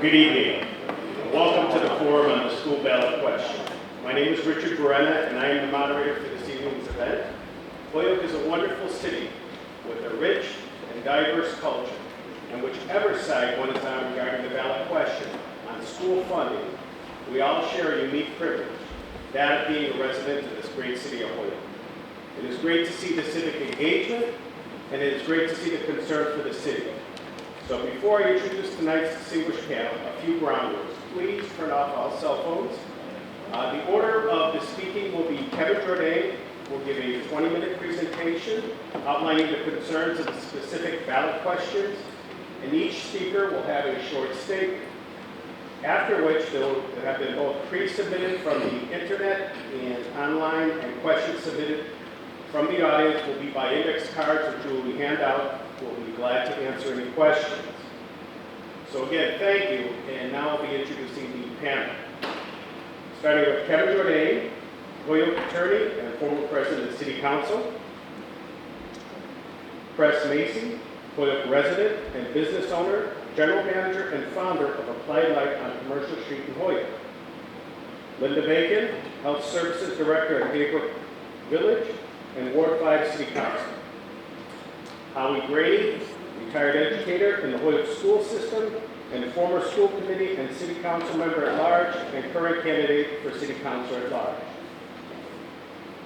Good evening. Welcome to the forum on the school ballot question. My name is Richard Berrena, and I am the moderator for this evening's event. Holyoke is a wonderful city with a rich and diverse culture, and whichever side one is on regarding the ballot question on school funding, we all share a unique privilege, that of being a resident of this great city of Holyoke. It is great to see the civic engagement, and it is great to see the concern for the city. So before I introduce tonight's distinguished panel, a few ground rules. Please turn off all cell phones. The order of the speaking will be Kevin Jourdain will give a 20-minute presentation outlining the concerns of the specific ballot questions, and each speaker will have a short statement, after which they will have been both pre-submitted from the internet and online, and questions submitted from the audience will be by index cards, which we will hand out. We'll be glad to answer any questions. So again, thank you, and now I'll be introducing the panel. Starting with Kevin Jourdain, Holyoke attorney and former president of City Council. Pres Macy, Holyoke resident and business owner, general manager and founder of Applied Light on Commercial Street in Holyoke. Linda Vacon, health services director at Haybrook Village and Ward 5 City Council. Greaney, retired educator in the Holyoke school system and former school committee and city council member at large and current candidate for city councilor at large.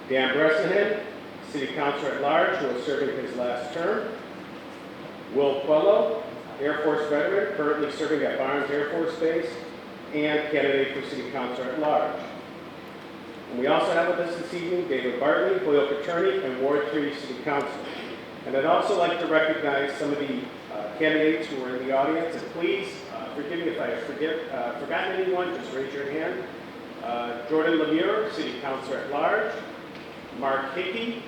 Bresnahan, city councilor at large, who is serving his last term. Wilmer Puello, Air Force veteran, currently serving at Barnes Air Force Base and candidate for city councilor at large. And we also have with us this evening David Bartley, Holyoke attorney and Ward 3 city councilor. And I'd also like to recognize some of the candidates who are in the audience. And please forgive me if I forgotten anyone, just raise your hand. Jordan Lemure, city councilor at large. Mark Hickey,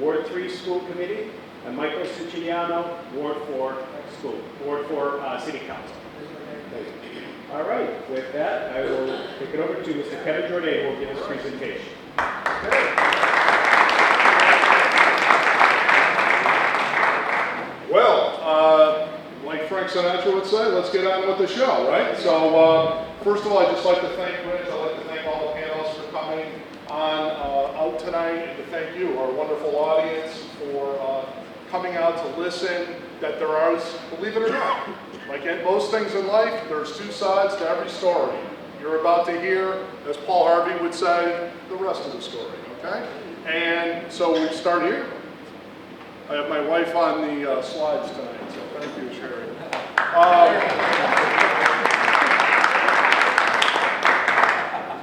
Ward 3 school committee. And Michael Siciliano, Ward 4 city council. All right, with that, I will take it over to Mr. Kevin Jourdain, who will give his presentation. Well, like Frank Sinatra would say, let's get on with the show, right? So, first of all, I'd just like to thank Rich. I'd like to thank all the panelists for coming on out tonight, and to thank you, our wonderful audience, for coming out to listen. That there is, believe it or not, like in most things in life, there's two sides to every story. You're about to hear, as Paul Harvey would say, the rest of the story, okay? And so we start here. I have my wife on the slides tonight, so thank you, Sherry.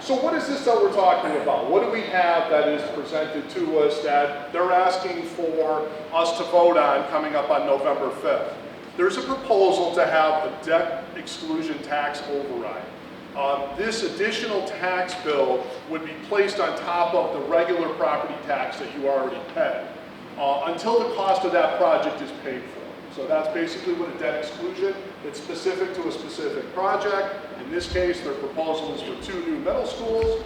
So what is this that we're talking about? What do we have that is presented to us that they're asking for us to vote on coming up on November 5th? There's a proposal to have a debt exclusion tax override. This additional tax bill would be placed on top of the regular property tax that you already pay until the cost of that project is paid for. So that's basically what a debt exclusion. It's specific to a specific project. In this case, their proposal is for 2 new middle schools,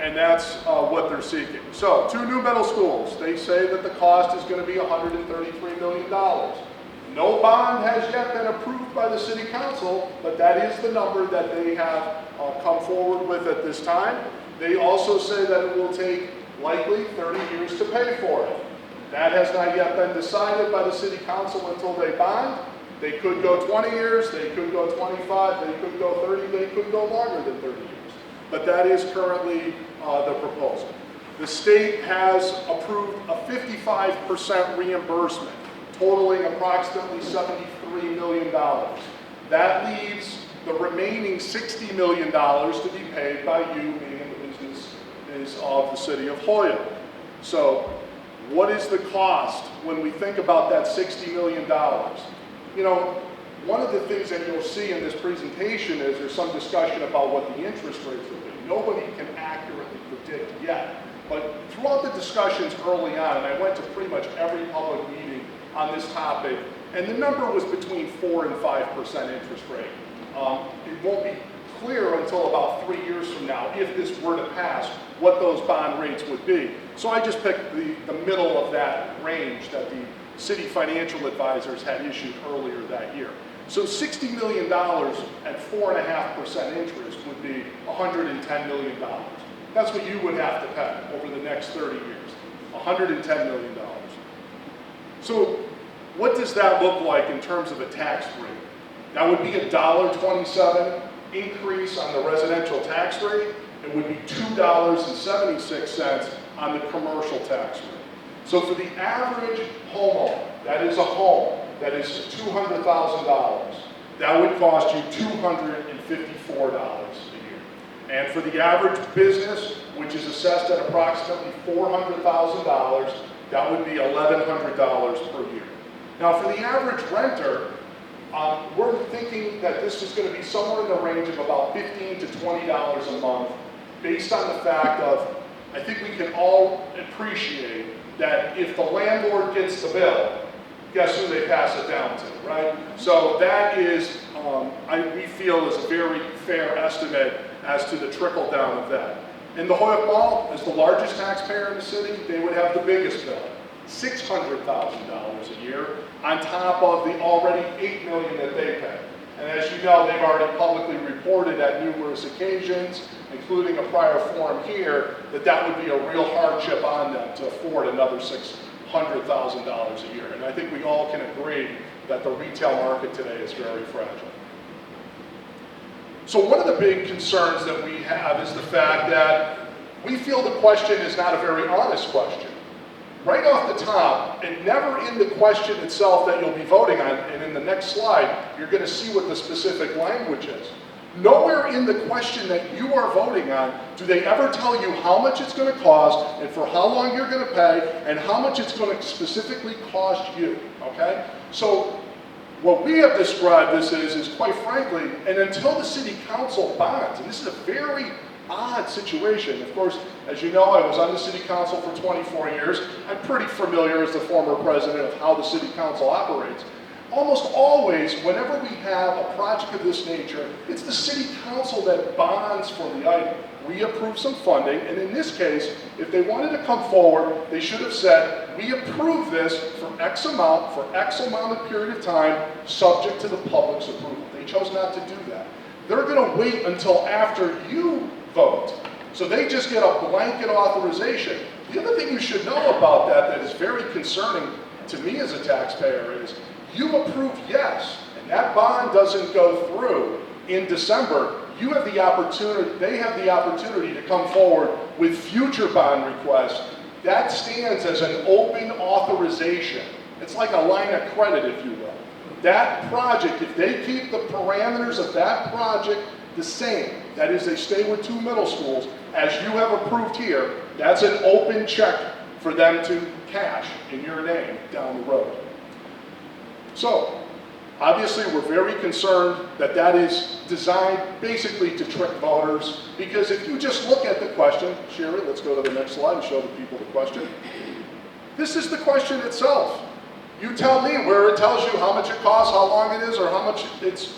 and that's what they're seeking. So 2 new middle schools, they say that the cost is going to be $133 million. No bond has yet been approved by the City Council, but that is the number that they have come forward with at this time. They also say that it will take likely 30 years to pay for it. That has not yet been decided by the City Council until they bond. They could go 20 years, they could go 25, they could go 30, they could go longer than 30 years. But that is currently the proposal. The state has approved a 55% reimbursement, totaling approximately $73 million. That leaves the remaining $60 million to be paid by you, meaning the business of the city of Holyoke. So what is the cost when we think about that $60 million? You know, one of the things that you'll see in this presentation is there's some discussion about what the interest rates will be. Nobody can accurately predict yet. But throughout the discussions early on, and I went to pretty much every public meeting on this topic, and the number was between 4 and 5% interest rate. It won't be clear until about 3 years from now, if this were to pass, what those bond rates would be. So I just picked the middle of that range that the city financial advisors had issued earlier that year. So $60 million at 4.5% interest would be $110 million. That's what you would have to pay over the next 30 years, $110 million. So what does that look like in terms of a tax rate? That would be a $1.27 increase on the residential tax rate. It would be $2.76 on the commercial tax rate. So for the average homeowner, that is a home, that is $200,000, that would cost you $254 a year. And for the average business, which is assessed at approximately $400,000, that would be $1,100 per year. Now for the average renter, we're thinking that this is going to be somewhere in the range of about $15 to $20 a month, based on the fact of, I think we can all appreciate that if the landlord gets the bill, guess who they pass it down to, right? So that is, we feel, is a very fair estimate as to the trickle down of that. And the Holyoke Mall, as the largest taxpayer in the city, they would have the biggest bill, $600,000 a year, on top of the already $8 million that they pay. And as you know, they've already publicly reported at numerous occasions, including a prior forum here, that that would be a real hardship on them to afford another $600,000 a year. And I think we all can agree that the retail market today is very fragile. So one of the big concerns that we have is the fact that we feel the question is not a very honest question. Right off the top, and never in the question itself that you'll be voting on, and in the next slide, you're going to see what the specific language is. Nowhere in the question that you are voting on do they ever tell you how much it's going to cost and for how long you're going to pay and how much it's going to specifically cost you, okay? So what we have described this is quite frankly, and until the city council bonds, and this is a very odd situation. Of course, as you know, I was on the city council for 24 years. I'm pretty familiar as the former president of how the city council operates. Almost always, whenever we have a project of this nature, it's the city council that bonds for the item. We approve some funding, and in this case, if they wanted to come forward, they should have said, we approve this for X amount, for X amount of period of time, subject to the public's approval. They chose not to do that. They're going to wait until after you vote. So they just get a blanket authorization. The other thing you should know about that is very concerning to me as a taxpayer is you approve yes, and that bond doesn't go through in December. You have the opportunity, they have the opportunity to come forward with future bond requests. That stands as an open authorization. It's like a line of credit, if you will. That project, if they keep the parameters of that project the same, that is, they stay with 2 middle schools, as you have approved here, that's an open check for them to cash in your name down the road. So, obviously, we're very concerned that that is designed basically to trick voters, because if you just look at the question, Sherry, let's go to the next slide and show the people the question. This is the question itself. You tell me where it tells you how much it costs, how long it is, or how much it's,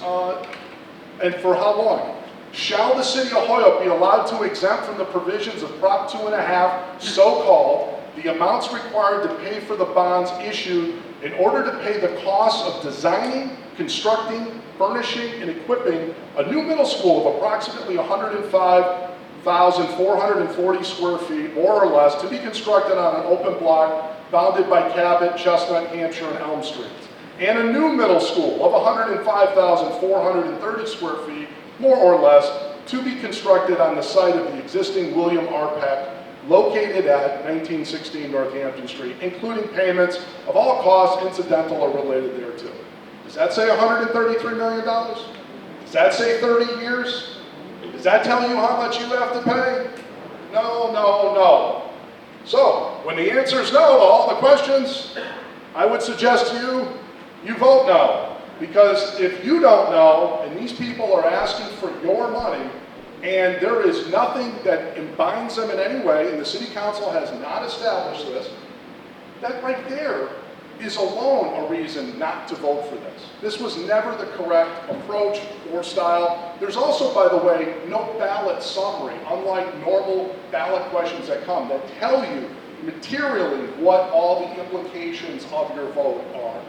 and for how long. Shall the city of Holyoke be allowed to exempt from the provisions of Prop 2.5, so-called, the amounts required to pay for the bonds issued in order to pay the costs of designing, constructing, furnishing, and equipping a new middle school of approximately 105,440 square feet, more or less, to be constructed on an open block bounded by Cabot, Chestnut, Hampshire, and Elm Streets, and a new middle school of 105,430 square feet, more or less, to be constructed on the site of the existing William R. Peck, located at 1916 Northampton Street, including payments of all costs incidental or related thereto. Does that say $133 million? Does that say 30 years? Does that tell you how much you have to pay? No, no, no. So, when the answer is no to all the questions, I would suggest to you, you vote no. Because if you don't know, and these people are asking for your money, and there is nothing that binds them in any way, and the city council has not established this, that right there is alone a reason not to vote for this. This was never the correct approach or style. There's also, by the way, no ballot summary, unlike normal ballot questions that come, that tell you materially what all the implications of your vote are.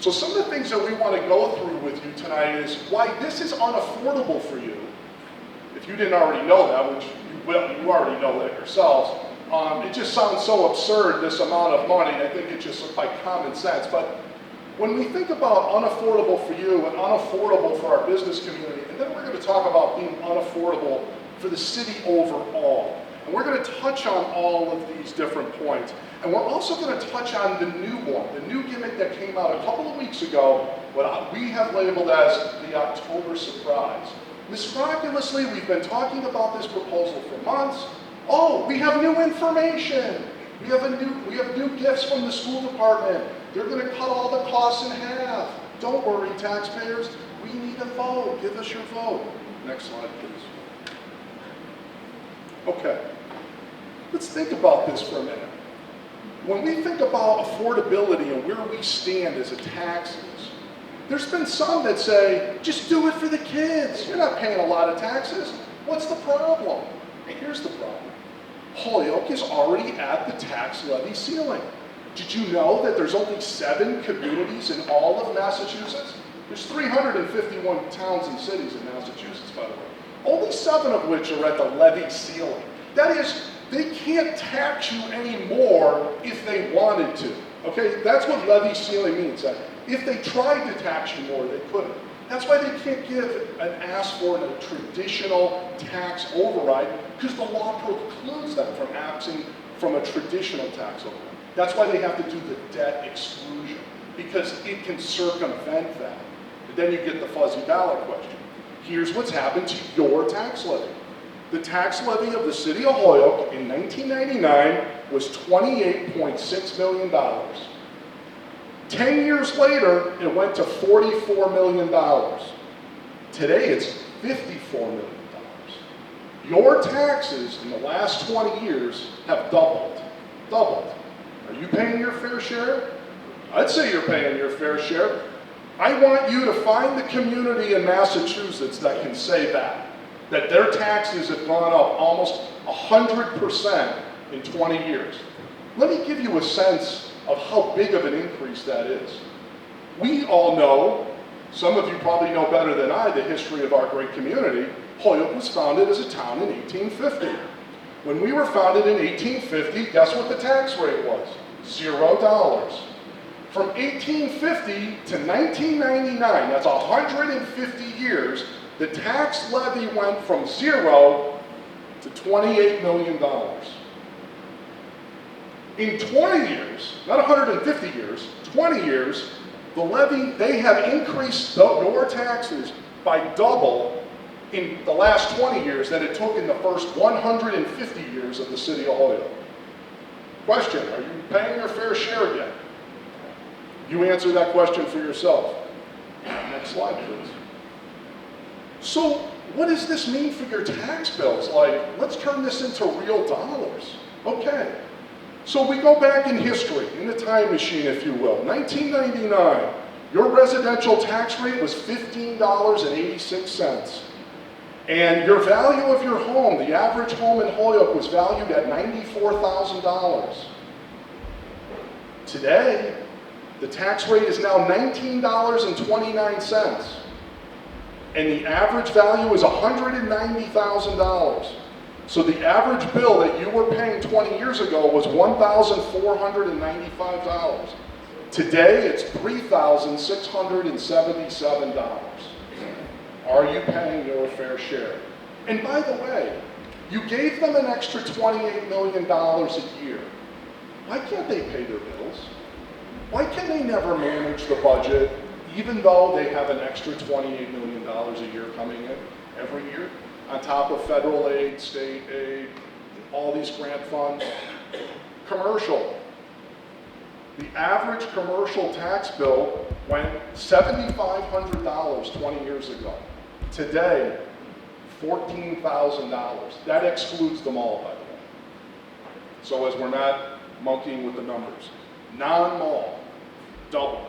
So some of the things that we want to go through with you tonight is why this is unaffordable for you. If you didn't already know that, which you will, you already know that yourselves, it just sounds so absurd, this amount of money. I think it's just by common sense. But when we think about unaffordable for you and unaffordable for our business community, and then we're going to talk about being unaffordable for the city overall. And we're going to touch on all of these different points. And we're also going to touch on the new one, the new gimmick that came out a couple of weeks ago, what we have labeled as the October surprise. Miraculously, we've been talking about this proposal for months. Oh, we have new information. We have new gifts from the school department. They're going to cut all the costs in half. Don't worry, taxpayers. We need a vote. Give us your vote. Next slide, please. Okay. Let's think about this for a minute. When we think about affordability and where we stand as a taxes, there's been some that say, just do it for the kids. You're not paying a lot of taxes. What's the problem? And here's the problem. Holyoke is already at the tax levy ceiling. Did you know that there's only 7 communities in all of Massachusetts? There's 351 towns and cities in Massachusetts, by the way. Only 7 of which are at the levy ceiling. That is, they can't tax you anymore if they wanted to. Okay, that's what levy ceiling means. That if they tried to tax you more, they couldn't. That's why they can't ask for a traditional tax override, because the law precludes them from asking from a traditional tax override. That's why they have to do the debt exclusion, because it can circumvent that. And then you get the fuzzy ballot question. Here's what's happened to your tax levy. The tax levy of the city of Holyoke in 1999 was $28.6 million. 10 years later, it went to $44 million. Today, it's $54 million. Your taxes in the last 20 years have doubled. Doubled. Are you paying your fair share? I'd say you're paying your fair share. I want you to find the community in Massachusetts that can say that their taxes have gone up almost 100% in 20 years. Let me give you a sense of how big of an increase that is. We all know, some of you probably know better than I, the history of our great community. Holyoke was founded as a town in 1850. When we were founded in 1850, guess what the tax rate was? $0. From 1850 to 1999, that's 150 years, the tax levy went from 0 to $28 million. In 20 years, not 150 years, 20 years, the levy, they have increased your taxes by double in the last 20 years than it took in the first 150 years of the city of Holyoke. Question, are you paying your fair share yet? You answer that question for yourself. Next slide, please. So, what does this mean for your tax bills? Like, let's turn this into real dollars. Okay. So we go back in history, in the time machine, if you will. 1999, your residential tax rate was $15.86. And your value of your home, the average home in Holyoke, was valued at $94,000. Today, the tax rate is now $19.29. And the average value is $190,000. So the average bill that you were paying 20 years ago was $1,495. Today, it's $3,677. Are you paying your fair share? And by the way, you gave them an extra $28 million a year. Why can't they pay their bills? Why can they never manage the budget, even though they have an extra $28 million a year coming in every year, on top of federal aid, state aid, all these grant funds? Commercial. The average commercial tax bill went $7,500 20 years ago. Today, $14,000. That excludes them all, by the way. So as we're not monkeying with the numbers. Non-mall, double.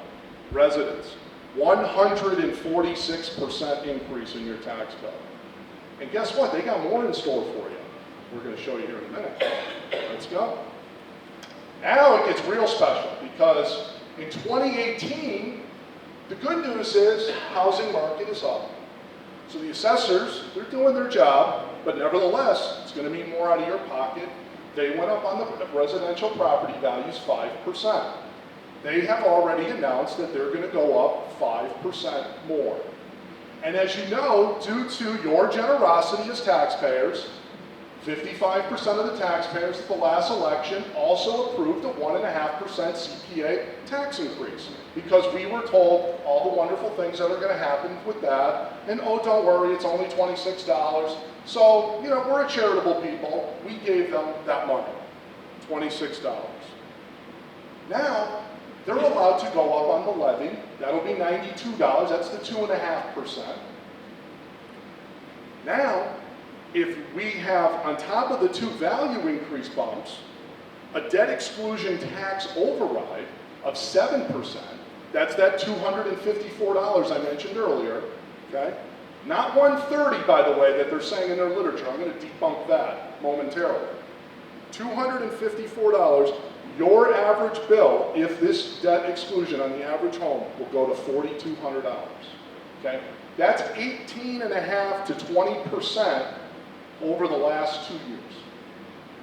Residents, 146% increase in your tax bill. And guess what? They got more in store for you. We're going to show you here in a minute. Let's go. Now it gets real special because in 2018, The good news is housing market is up. So the assessors, they're doing their job, but nevertheless, it's going to mean more out of your pocket. They went up on the residential property values 5%. They have already announced that they're going to go up 5% more. And as you know, due to your generosity as taxpayers, 55% of the taxpayers at the last election also approved a 1.5% CPA tax increase because we were told all the wonderful things that are going to happen with that. And oh, don't worry, it's only $26. So, you know, we're a charitable people. We gave them that money, $26. Now, they're allowed to go up on the levy. That'll be $92. That's the 2.5%. Now, if we have, on top of the 2 value increase bumps, a debt exclusion tax override of 7%, that's that $254 I mentioned earlier, okay? Not $130, by the way, that they're saying in their literature. I'm going to debunk that momentarily. $254, your average bill, if this debt exclusion on the average home, will go to $4,200, okay? That's 18.5% to 20% over the last 2 years.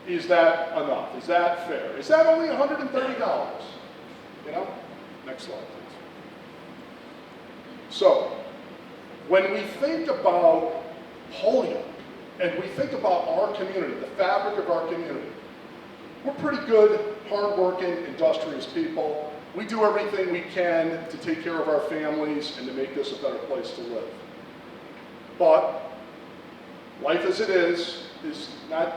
Is that enough? Is that fair? Is that only $130? You know? Next slide, please. So, when we think about Holyoke, and we think about our community, the fabric of our community, we're pretty good, hardworking, industrious people. We do everything we can to take care of our families and to make this a better place to live. But life as it is not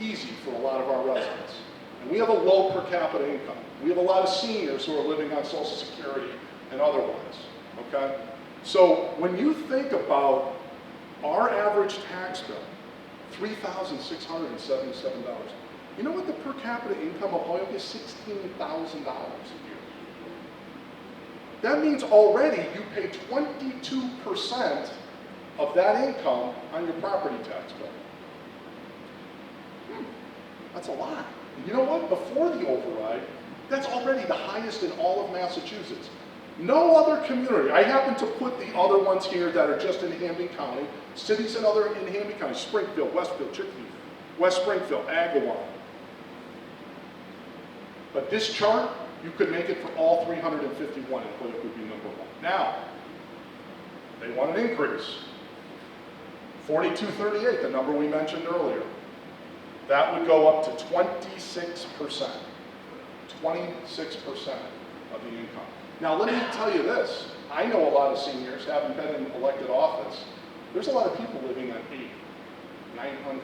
easy for a lot of our residents. And we have a low per capita income. We have a lot of seniors who are living on Social Security and otherwise, okay? So when you think about our average tax bill, $3,677, you know what the per capita income of Holyoke is? $16,000 a year. That means already you pay 22% of that income on your property tax bill. That's a lot. And you know what? Before the override, that's already the highest in all of Massachusetts. No other community, I happen to put the other ones here that are just in Hampden County, cities and other in Hampden County, Springfield, Westfield, Chicopee, West Springfield, Agawam. But this chart, you could make it for all 351 and Holyoke would be number 1. Now, they want an increase. 4238, the number we mentioned earlier. That would go up to 26%. 26% of the income. Now let me tell you this. I know a lot of seniors, having been in elected office, there's a lot of people living on $800, $900,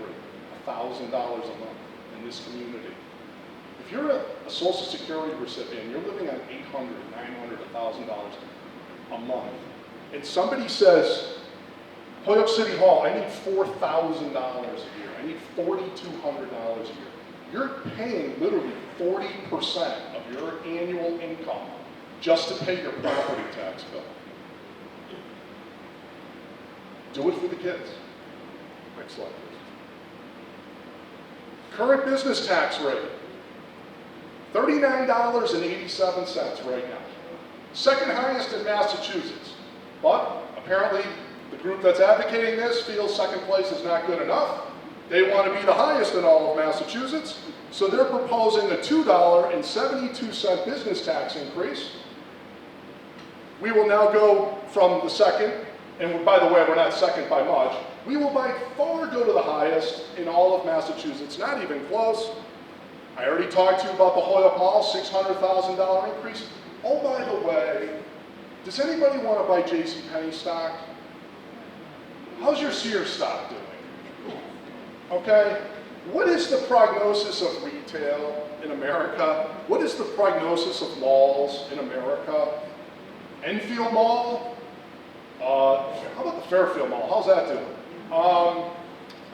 $1,000 a month in this community. If you're a Social Security recipient, you're living on $800, $900, $1,000 a month, and somebody says, Holyoke City Hall, I need $4,000 a year. I need $4,200 a year. You're paying literally 40% of your annual income just to pay your property tax bill. Do it for the kids. Next slide, please. Current business tax rate, $39.87 right now. Second highest in Massachusetts. But apparently the group that's advocating this feels second place is not good enough. They want to be the highest in all of Massachusetts, so they're proposing a $2.72 business tax increase. We will now go from the second, and by the way, we're not second by much. We will by far go to the highest in all of Massachusetts, not even close. I already talked to you about the Holyoke Mall, $600,000 increase. Oh, by the way, does anybody want to buy JCPenney stock? How's your Sears stock doing? Okay, what is the prognosis of retail in America? What is the prognosis of malls in America? Enfield Mall? How about the Fairfield Mall? How's that doing?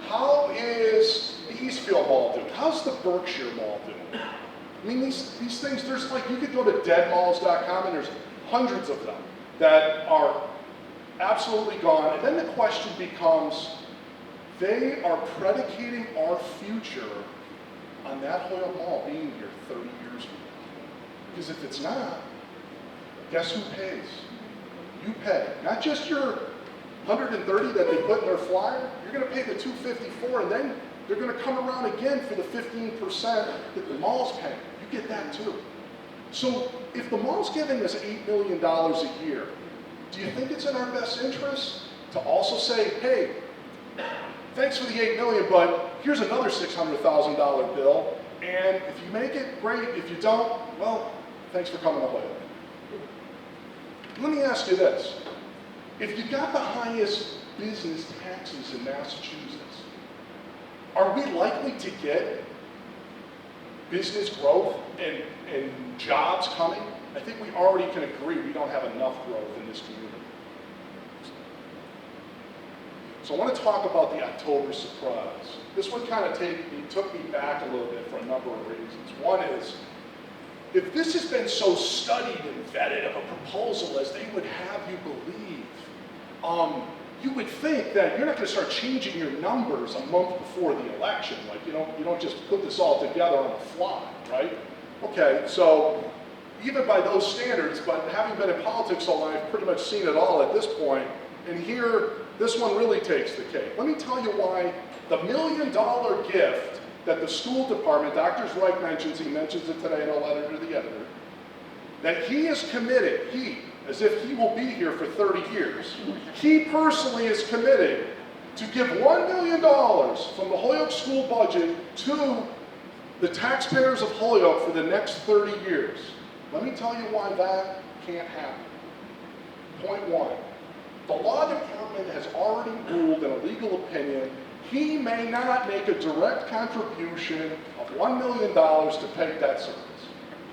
How is the Eastfield Mall doing? How's the Berkshire Mall doing? I mean, these things, there's like, you could go to deadmalls.com and there's hundreds of them that are absolutely gone. And then the question becomes, they are predicating our future on that Holyoke Mall being here 30 years from now. Because if it's not, guess who pays? you pay. Not just your 130 that they put in their flyer, you're gonna pay the 254, and then they're gonna come around again for the 15% that the mall's paying. You get that too. So if the mall's giving us $8 million a year, do you think it's in our best interest to also say, hey, thanks for the $8 million, but here's another $600,000 bill, and if you make it, great. If you don't, well, thanks for coming to Holyoke. Let me ask you this. If you got the highest business taxes in Massachusetts, are we likely to get business growth and jobs coming? I think we already can agree we don't have enough growth in this community. So I want to talk about the October surprise. This one kind of took me back a little bit for a number of reasons. One is, if this has been so studied and vetted of a proposal as they would have you believe, you would think that you're not going to start changing your numbers a month before the election. Like, you don't just put this all together on the fly, right? Okay, so even by those standards, but having been in politics all life, I've pretty much seen it all at this point, and here, this one really takes the cake. Let me tell you why the $1 million gift that the school department, Dr. Zweig mentions, he mentions it today in a letter to the editor, that he is committed, as if he will be here for 30 years, he personally is committed to give $1 million from the Holyoke school budget to the taxpayers of Holyoke for the next 30 years. Let me tell you why that can't happen. Point one, the law department has already ruled in a legal opinion he may not make a direct contribution of $1 million to pay debt service.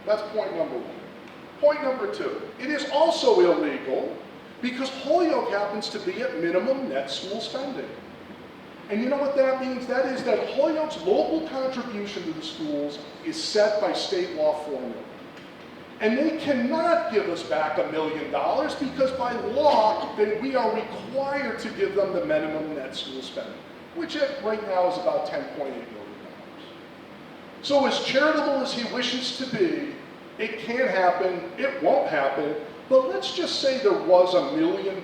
That's point number one. Point number two, it is also illegal because Holyoke happens to be at minimum net school spending. And you know what that means? That is that Holyoke's local contribution to the schools is set by state law formula. And they cannot give us back $1 million because by law, we are required to give them the minimum net school spending, which right now is about $10.8 million. So as charitable as he wishes to be, it can't happen, it won't happen, but let's just say there was $1 million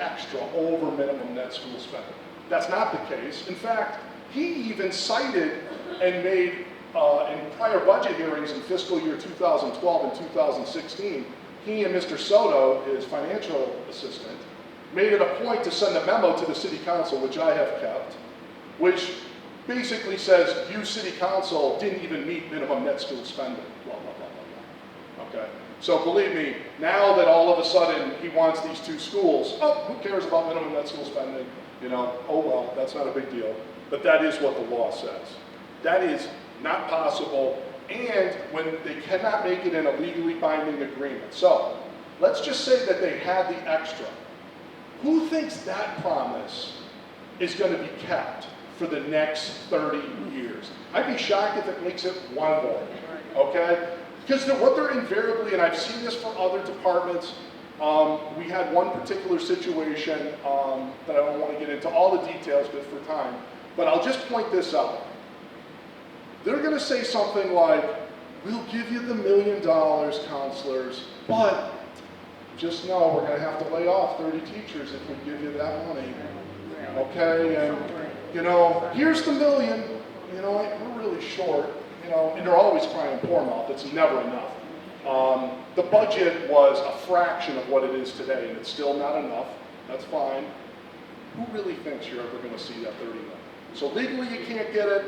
extra over minimum net school spending. That's not the case. In fact, he even cited and made in prior budget hearings in fiscal year 2012 and 2016, he and Mr. Soto, his financial assistant, made it a point to send a memo to the City Council, which I have kept, which basically says, you City Council didn't even meet minimum net school spending, blah, blah, blah, blah, blah. Okay? So believe me, now that all of a sudden he wants these two schools, oh, who cares about minimum net school spending? You know, oh well, that's not a big deal. But that is what the law says. That is not possible, and when they cannot make it in a legally binding agreement. So, let's just say that they had the extra. Who thinks that promise is going to be kept for the next 30 years? I'd be shocked if it makes it one more, okay? Because what they're invariably, and I've seen this for other departments, we had one particular situation that I don't want to get into all the details just for time, but I'll just point this out. They're going to say something like, we'll give you the $1 million, counselors, but just know we're going to have to lay off 30 teachers if we give you that money. Okay, and you know, here's the $1 million, you know, we're really short, you know, and they're always crying poor mouth, it's never enough. The budget was a fraction of what it is today, and it's still not enough, that's fine. Who really thinks you're ever going to see that 30 million? So legally you can't get it,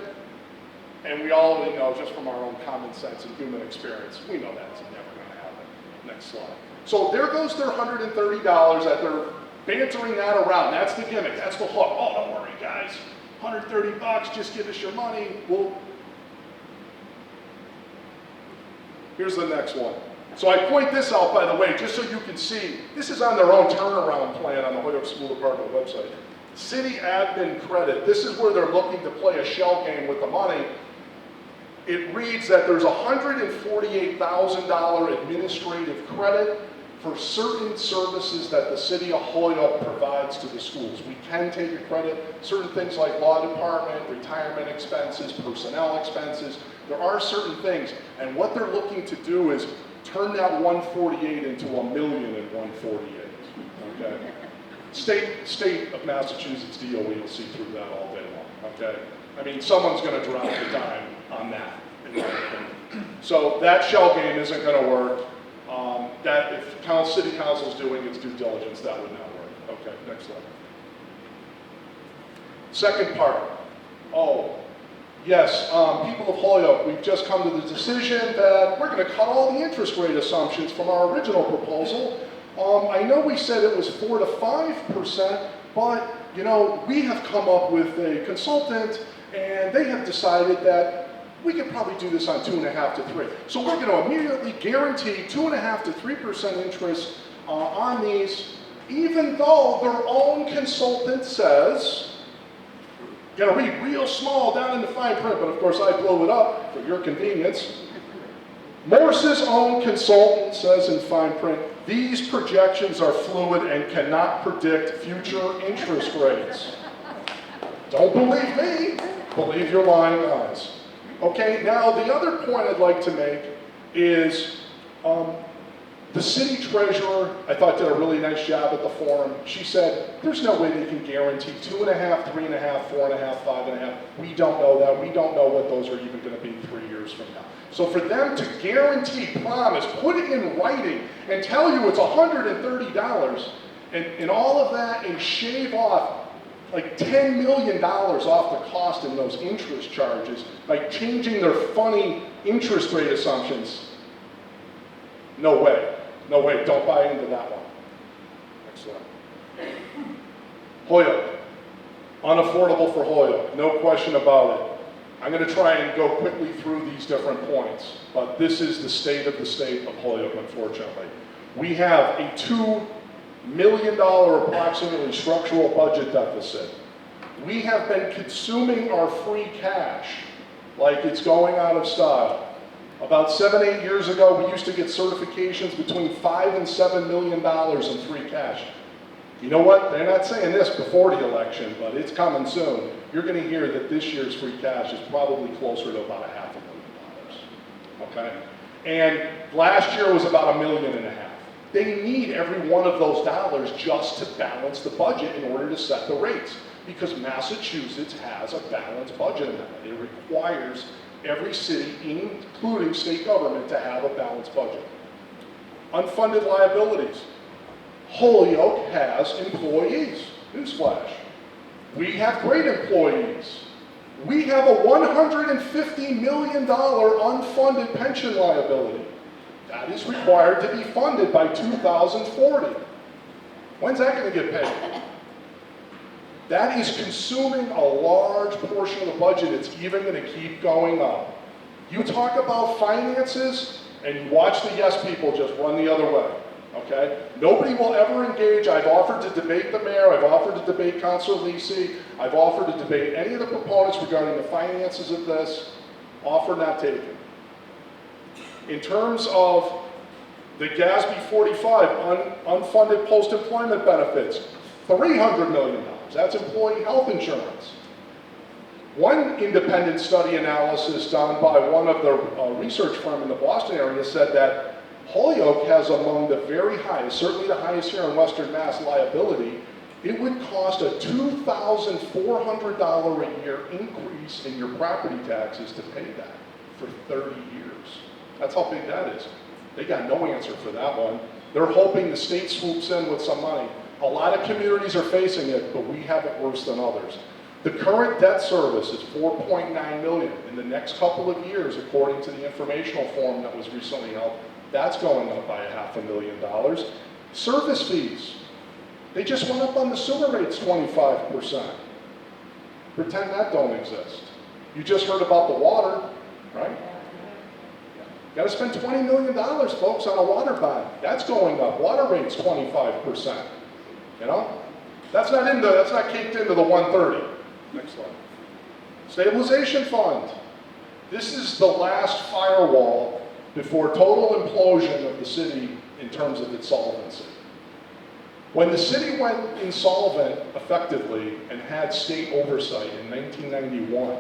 and we already know just from our own common sense and human experience, we know that's never going to happen. Next slide. So there goes their $130 that they're bantering that around. That's the gimmick, that's the hook. Oh, don't worry guys, $130, just give us your money. Well, here's the next one. So I point this out, by the way, just so you can see, this is on their own turnaround plan on the Holyoke School Department website. City admin credit, this is where they're looking to play a shell game with the money. It reads that there's $148,000 administrative credit for certain services that the city of Holyoke provides to the schools. We can take a credit, certain things like law department, retirement expenses, personnel expenses. There are certain things, and what they're looking to do is turn that 148 into $1,148,000. Okay? State of Massachusetts DOE will see through that all day long, okay? I mean, someone's gonna drop the dime on that, in my opinion. So that shell game isn't gonna work. That if City Council's doing its due diligence, that would not work. Okay, next slide. Second part. Oh, yes, people of Holyoke, we've just come to the decision that we're gonna cut all the interest rate assumptions from our original proposal. I know we said it was 4 to 5%, but you know, we have come up with a consultant and they have decided that we could probably do this on 2.5 to 3. So we're going to immediately guarantee 2.5 to 3% interest on these, even though their own consultant says, going to read real small down in the fine print, but of course I blow it up for your convenience. Morse's own consultant says in fine print, these projections are fluid and cannot predict future interest rates. Don't believe me, believe your lying eyes. Okay, now the other point I'd like to make is the city treasurer, I thought, did a really nice job at the forum. She said, there's no way they can guarantee 2.5, 3.5, 4.5, 5.5. We don't know that. We don't know what those are even going to be 3 years from now. So for them to guarantee, promise, put it in writing, and tell you it's $130, and all of that, and shave off like $10 million off the cost in those interest charges by changing their funny interest rate assumptions. No way. No way. Don't buy into that one. Excellent. Holyoke. Unaffordable for Holyoke. No question about it. I'm going to try and go quickly through these different points, but this is the state of Holyoke, unfortunately. We have a $2 million approximately structural budget deficit. We have been consuming our free cash like it's going out of style. About 7, 8 years ago, we used to get certifications between $5 and $7 million in free cash. You know what? They're not saying this before the election, but it's coming soon. You're going to hear that this year's free cash is probably closer to about $500,000. Okay? And last year was about $1.5 million. They need every one of those dollars just to balance the budget in order to set the rates, because Massachusetts has a balanced budget amendment. It requires every city, including state government, to have a balanced budget. Unfunded liabilities. Holyoke has employees. Newsflash. We have great employees. We have a $150 million unfunded pension liability. That is required to be funded by 2040. When's that going to get paid? That is consuming a large portion of the budget. It's even going to keep going up. You talk about finances, and you watch the yes people just run the other way. Okay? Nobody will ever engage. I've offered to debate the mayor. I've offered to debate Councilor Macy. I've offered to debate any of the proponents regarding the finances of this. Offer not taken. In terms of the GASB 45, unfunded post-employment benefits, $300 million. That's employee health insurance. One independent study analysis done by one of the research firm in the Boston area said that Holyoke has among the very highest, certainly the highest here in Western Mass, liability. It would cost a $2,400 a year increase in your property taxes to pay that for 30 years. That's how big that is. They got no answer for that one. They're hoping the state swoops in with some money. A lot of communities are facing it, but we have it worse than others. The current debt service is $4.9 million. In the next couple of years, according to the informational forum that was recently held, that's going up by $500,000. Service fees. They just went up on the sewer rates 25%. Pretend that don't exist. You just heard about the water, right? Got to spend $20 million, folks, on a water bond. That's going up. Water rates 25%. You know, that's not kicked into the 130. Next slide. Stabilization fund. This is the last firewall before total implosion of the city in terms of its solvency. When the city went insolvent effectively and had state oversight in 1991,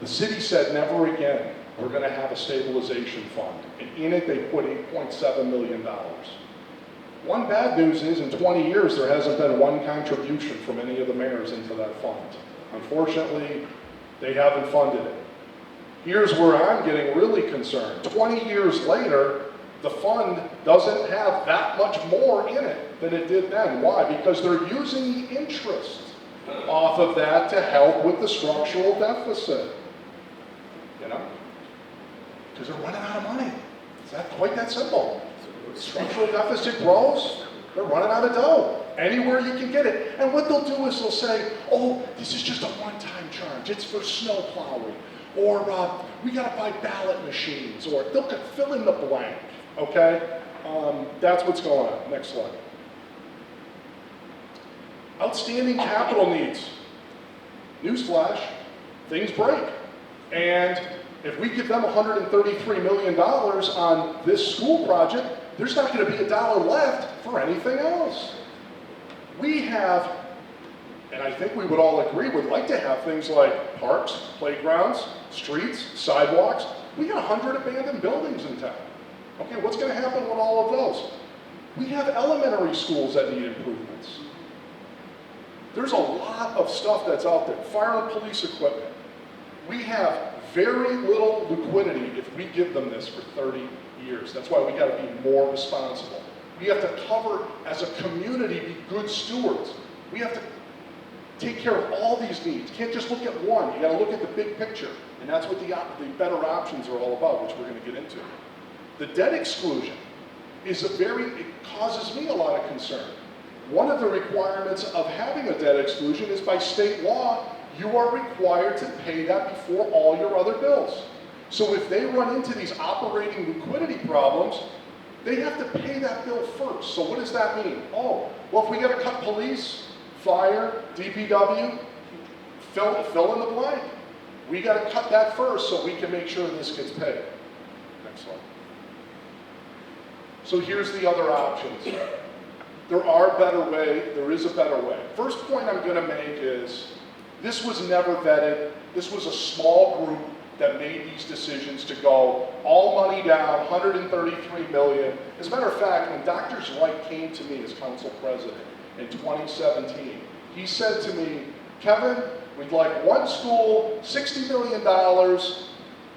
the city said never again we're going to have a stabilization fund. And in it they put $8.7 million. One bad news is in 20 years, there hasn't been one contribution from any of the mayors into that fund. Unfortunately, they haven't funded it. Here's where I'm getting really concerned. 20 years later, the fund doesn't have that much more in it than it did then. Why? Because they're using the interest off of that to help with the structural deficit. You know? Because they're running out of money. It's not quite that simple. Structural deficit grows, they're running out of dough. Anywhere you can get it. And what they'll do is they'll say, oh, this is just a one-time charge. It's for snow plowing. Or we got to buy ballot machines. Or they'll fill in the blank. Okay? That's what's going on. Next slide. Outstanding capital needs. Newsflash, things break. And if we give them $133 million on this school project, there's not going to be a dollar left for anything else. We have, and I think we would all agree, would like to have things like parks, playgrounds, streets, sidewalks. We got 100 abandoned buildings in town. Okay, what's going to happen with all of those? We have elementary schools that need improvements. There's a lot of stuff that's out there. Fire and police equipment. We have very little liquidity if we give them this for 30 years. That's why we got to be more responsible. We have to cover, as a community, be good stewards. We have to take care of all these needs. Can't just look at one. You got to look at the big picture. And that's what the better options are all about, which we're going to get into. The debt exclusion is it causes me a lot of concern. One of the requirements of having a debt exclusion is by state law, you are required to pay that before all your other bills. So if they run into these operating liquidity problems, they have to pay that bill first. So what does that mean? Oh, well, if we got to cut police, fire, DPW, fill in the blank. We got to cut that first so we can make sure this gets paid. Next slide. So here's the other options. There is a better way. First point I'm going to make is, this was never vetted. This was a small group that made these decisions to go all money down, $133 million. As a matter of fact, when Dr. Zweit came to me as council president in 2017, he said to me, Kevin, we'd like one school, $60 million,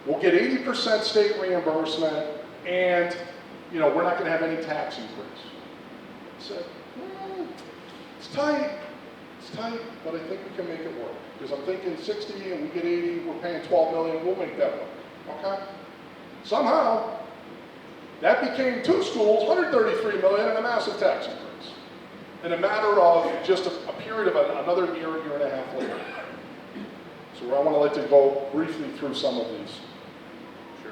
we'll get 80% state reimbursement, and we're not going to have any tax increase. I said, it's tight, but I think we can make it work. Because I'm thinking 60 and we get 80, we're paying $12 million, we'll make that work. Okay? Somehow, that became two schools, $133 million, and a massive tax increase. In a matter of just a period of another year and a half later. So I want to like to go briefly through some of these. Sure.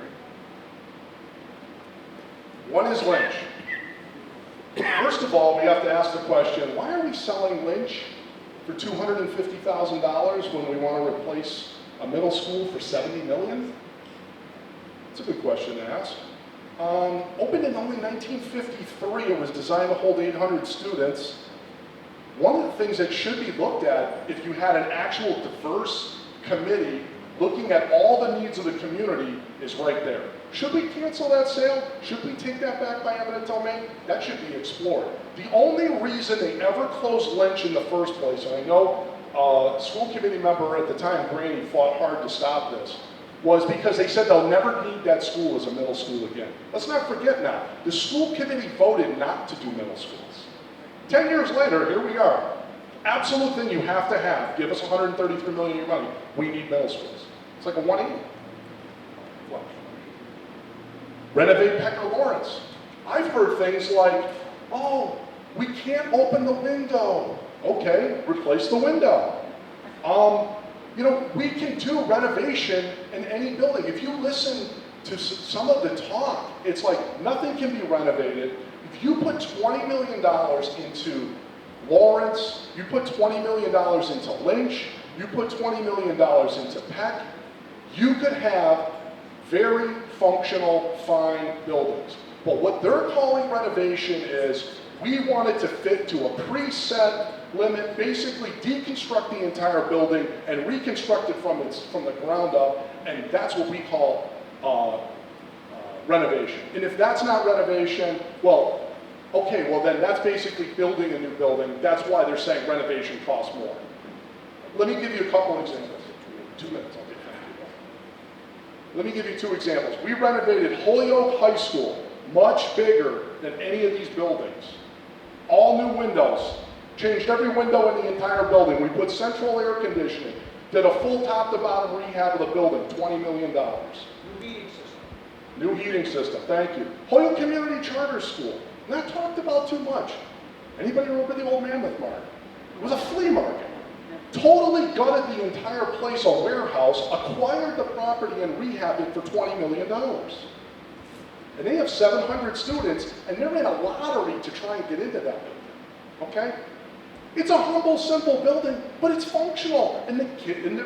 One is lynch. First of all, we have to ask the question, why are we selling lynch for $250,000 when we want to replace a middle school for $70 million? It's a good question to ask. Opened in only 1953, it was designed to hold 800 students. One of the things that should be looked at, if you had an actual diverse committee looking at all the needs of the community, is right there. Should we cancel that sale? Should we take that back by eminent domain? That should be explored. The only reason they ever closed lynch in the first place, and I know a school committee member at the time, Greaney, fought hard to stop this, was because they said they'll never need that school as a middle school again. Let's not forget now, the school committee voted not to do middle schools. 10 years later, here we are. Absolute thing you have to have. Give us $133 million of your money. We need middle schools. It's like a 180. Well, renovate Pecker Lawrence. I've heard things like, oh, we can't open the window. Okay, replace the window. We can do renovation in any building. If you listen to some of the talk, it's like nothing can be renovated. If you put $20 million into Lawrence, you put $20 million into Lynch, you put $20 million into Peck, you could have very functional, fine buildings. But what they're calling renovation is, we want it to fit to a preset limit, basically deconstruct the entire building and reconstruct it from the ground up, and that's what we call renovation. And if that's not renovation, well, Okay, well then that's basically building a new building. That's why they're saying renovation costs more. Let me give you a couple examples. 2 minutes, I'll get back. Let me give you 2 examples. We renovated Holyoke High School, much bigger than any of these buildings. All new windows, changed every window in the entire building. We put central air conditioning, did a full top to bottom rehab of the building, $20 million. New heating system. New heating system, thank you. Holyoke Community Charter School, not talked about too much. Anybody remember the old Mammoth Market? It was a flea market. Totally gutted the entire place, a warehouse, acquired the property and rehabbed it for $20 million. And they have 700 students, and they're in a lottery to try and get into that building, okay? It's a humble, simple building, but it's functional, and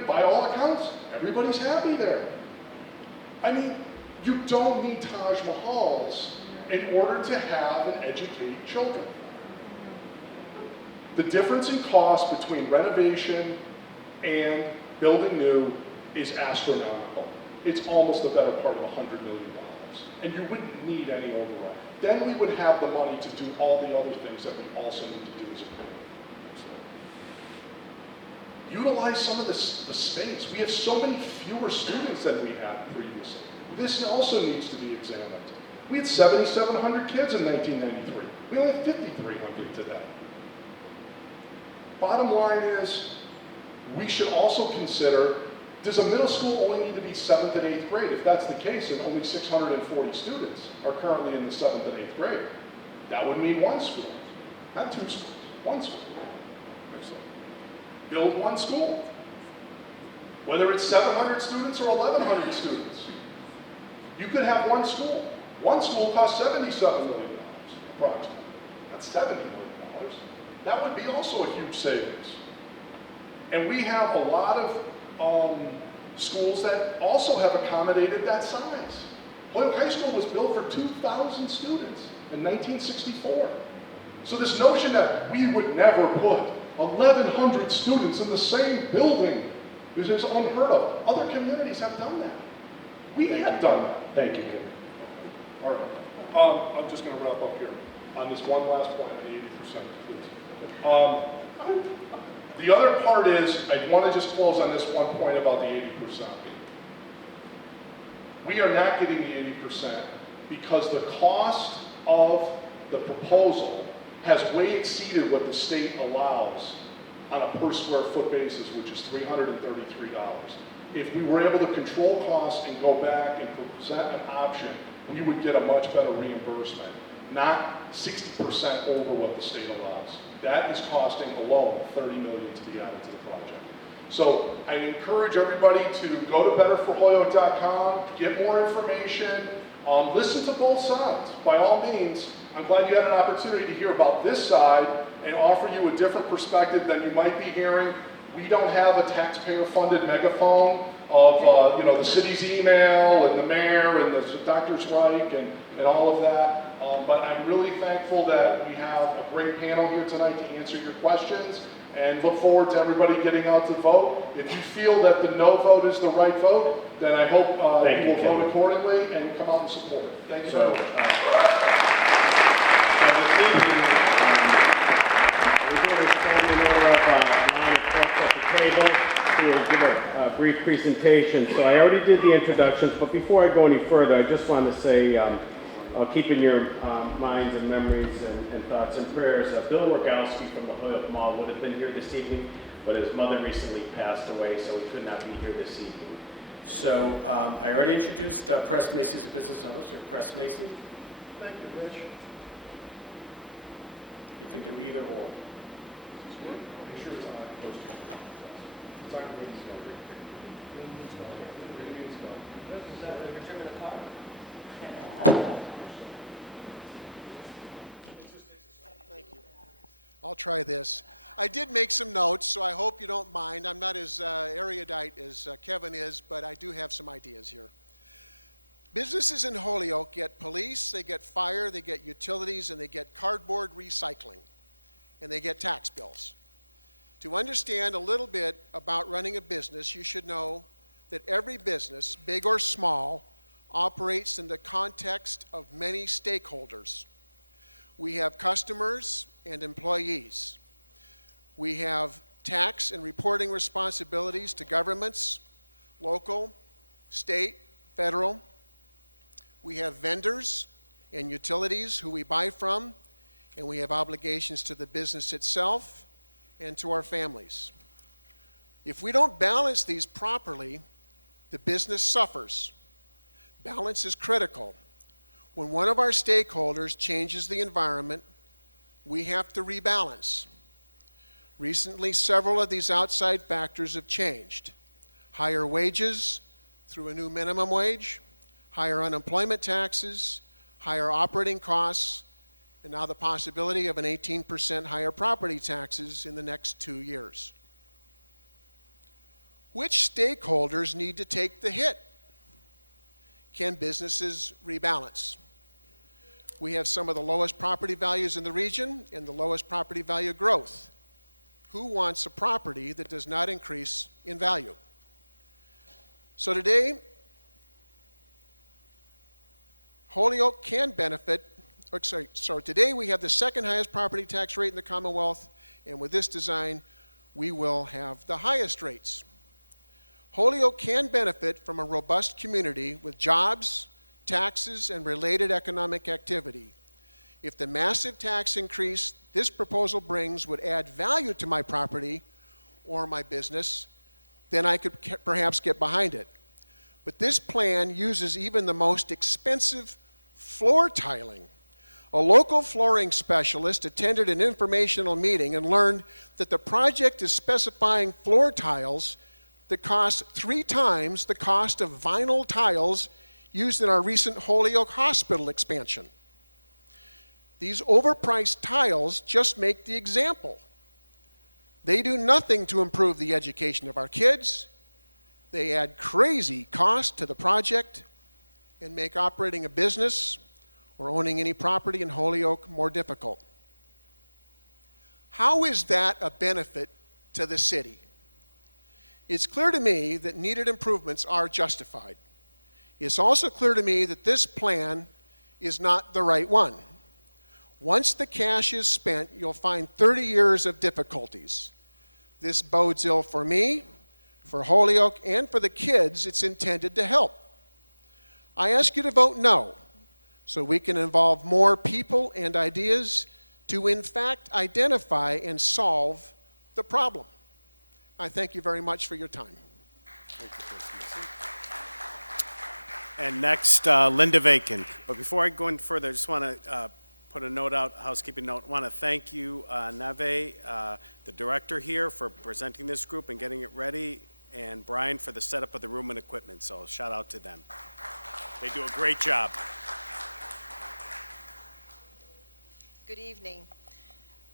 by all accounts, everybody's happy there. I mean, you don't need Taj Mahals in order to have and educate children. The difference in cost between renovation and building new is astronomical. It's almost the better part of $100 million. And you wouldn't need any override. Then we would have the money to do all the other things that we also need to do as a group. Utilize some of the space. We have so many fewer students than we had previously. This also needs to be examined. We had 7,700 kids in 1993. We only have 5,300 today. Bottom line is, we should also consider, does a middle school only need to be 7th and 8th grade? If that's the case, then only 640 students are currently in the 7th and 8th grade. That would mean 1 school, not 2 schools, 1 school. Build 1 school. Whether it's 700 students or 1,100 students. You could have 1 school. 1 school costs $77 million, approximately. That's $70 million. That would be also a huge savings. And we have a lot of schools that also have accommodated that size. Holyoke High School was built for 2,000 students in 1964. So this notion that we would never put 1,100 students in the same building is unheard of. Other communities have done that. We have done that. Thank you, Kevin. All right. I'm just going to wrap up here on this one last point on the 80%, please. The other part is, I want to just close on this one point about the 80%. We are not getting the 80% because the cost of the proposal has way exceeded what the state allows on a per square foot basis, which is $333. If we were able to control costs and go back and present an option, we would get a much better reimbursement, not 60% over what the state allows. That is costing alone $30 million to be added to the project. So I encourage everybody to go to betterforholyoke.com, get more information, listen to both sides. By all means, I'm glad you had an opportunity to hear about this side and offer you a different perspective than you might be hearing. We don't have a taxpayer-funded megaphone of the city's email and the mayor and the Dr. Reich and all of that. But I'm really thankful that we have a great panel here tonight to answer your questions and look forward to everybody getting out to vote. If you feel that the no vote is the right vote, then I hope you will vote accordingly and come out and support it. Thank you very much. This evening, we're going to stand in order of 9 o'clock at the table. We will give a brief presentation. So I already did the introductions, but before I go any further, I just want to say, keep in your minds and memories and thoughts and prayers. Bill Rogowski from the Holyoke Mall would have been here this evening, but his mother recently passed away, so he could not be here this evening. So I already introduced Pres Macy as a business owner. So Pres Macy. Thank you, Rich. You can do either or. Make sure it's on. It's on Green's Thank you. I'll try this. I did make some notes, so I hope you don't mind. I'm not as erudite as Kevin is, but I do have some ideas here. Businesses in Holyoke get police, they get fire, they get utilities, and they get cardboard recycling, and they get tax bills. To understand a little bit about running a business, you should know that every business, big or small, operates in the context of many stakeholders. We have customers and employees. We have tax and reporting responsibilities to governments, local, state, federal. We have vendors and utilities who we buy from, and we have obligations to the business itself and to our families. If we don't balance these properly, the business suffers. Balance is critical. When one of our stakeholders changes the environment, we have to rebalance. Recently, several of these outside factors have changed. Higher wages through a new minimum wage, higher unemployment taxes, higher operating costs, and now the possibility of an 18% higher property taxes in the next 2 years. Which stakeholders need to take the hit? Can businesses rebalance? We have some of the lowest property values in the region and the lowest property value growth. Who wants a property that does not increase in value? So today, Holyoke can benefit, today we have the second highest property tax rate in the Commonwealth, and with this design, we will have the highest rates. Holyoke can benefit from a robust community with jobs, taxes, and related economic activity. If the massive tax increase this proposal brings would add value to my property or my business, then I could perhaps get behind it. But this plan uses even the most expensive floor tiling. A local flooring specialist attended an informational meeting and learned that the project is specifying floor tiles that cost 3 times the cost of vinyl tiles used in our recent Holyoke Hospital expansion. These overpriced tiles just make the example. They do nothing to improve the education of our kids. They add crazy cost to the project and make operating a business or owning any property in Holyoke more difficult. How is that a benefit to the city? It's clear to me that needed improvements are justified. It's also clear to me that this plan is not the right one. Once the cash is spent, you'll find 30 years of difficulties. This bodes ill for me, for Holyoke, and for the kids it's intended to help. I ask you to vote no, so we can involve more people and ideas to in fact identify and solve the problem. I thank you very much for your time. Thank you, Pres Macy. And next, Linda Vacon. But before I go any further, I just want to put a note out, housekeeping note. I want to thank you, Nave, the director here, for presenting this group and getting it ready, and Brian for the setup of the room and equipment. So shout out to them. They do a great job. Good evening.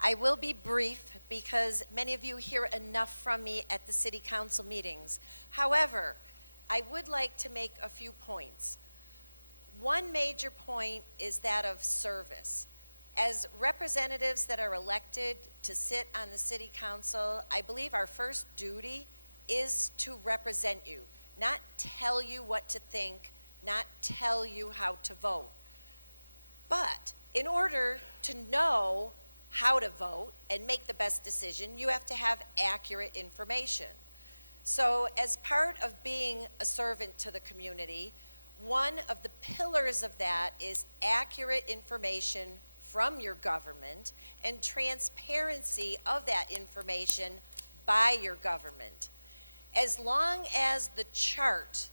I will be brief because many of you hear enough from me at the City Council meetings. However, I would like to make a few points. One major point is that of service. As representatives that are elected to sit on the City Council, I believe our first duty is to represent you, not tell you what to think, not tell you how to vote. But in order to know how to vote and make the best decision, you have to have accurate information. So as part of being a servant to the community, one of the pillars of that is accurate information from your government and transparency of that information by your government. As long as the chart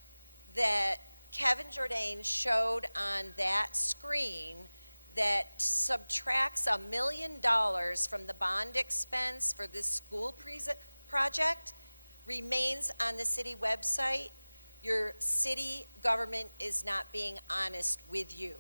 that Kevin Jourdain showed on that screen that subtracts $1 million from the bond expense for this school project remains on the city website, your city government is not being honest with you.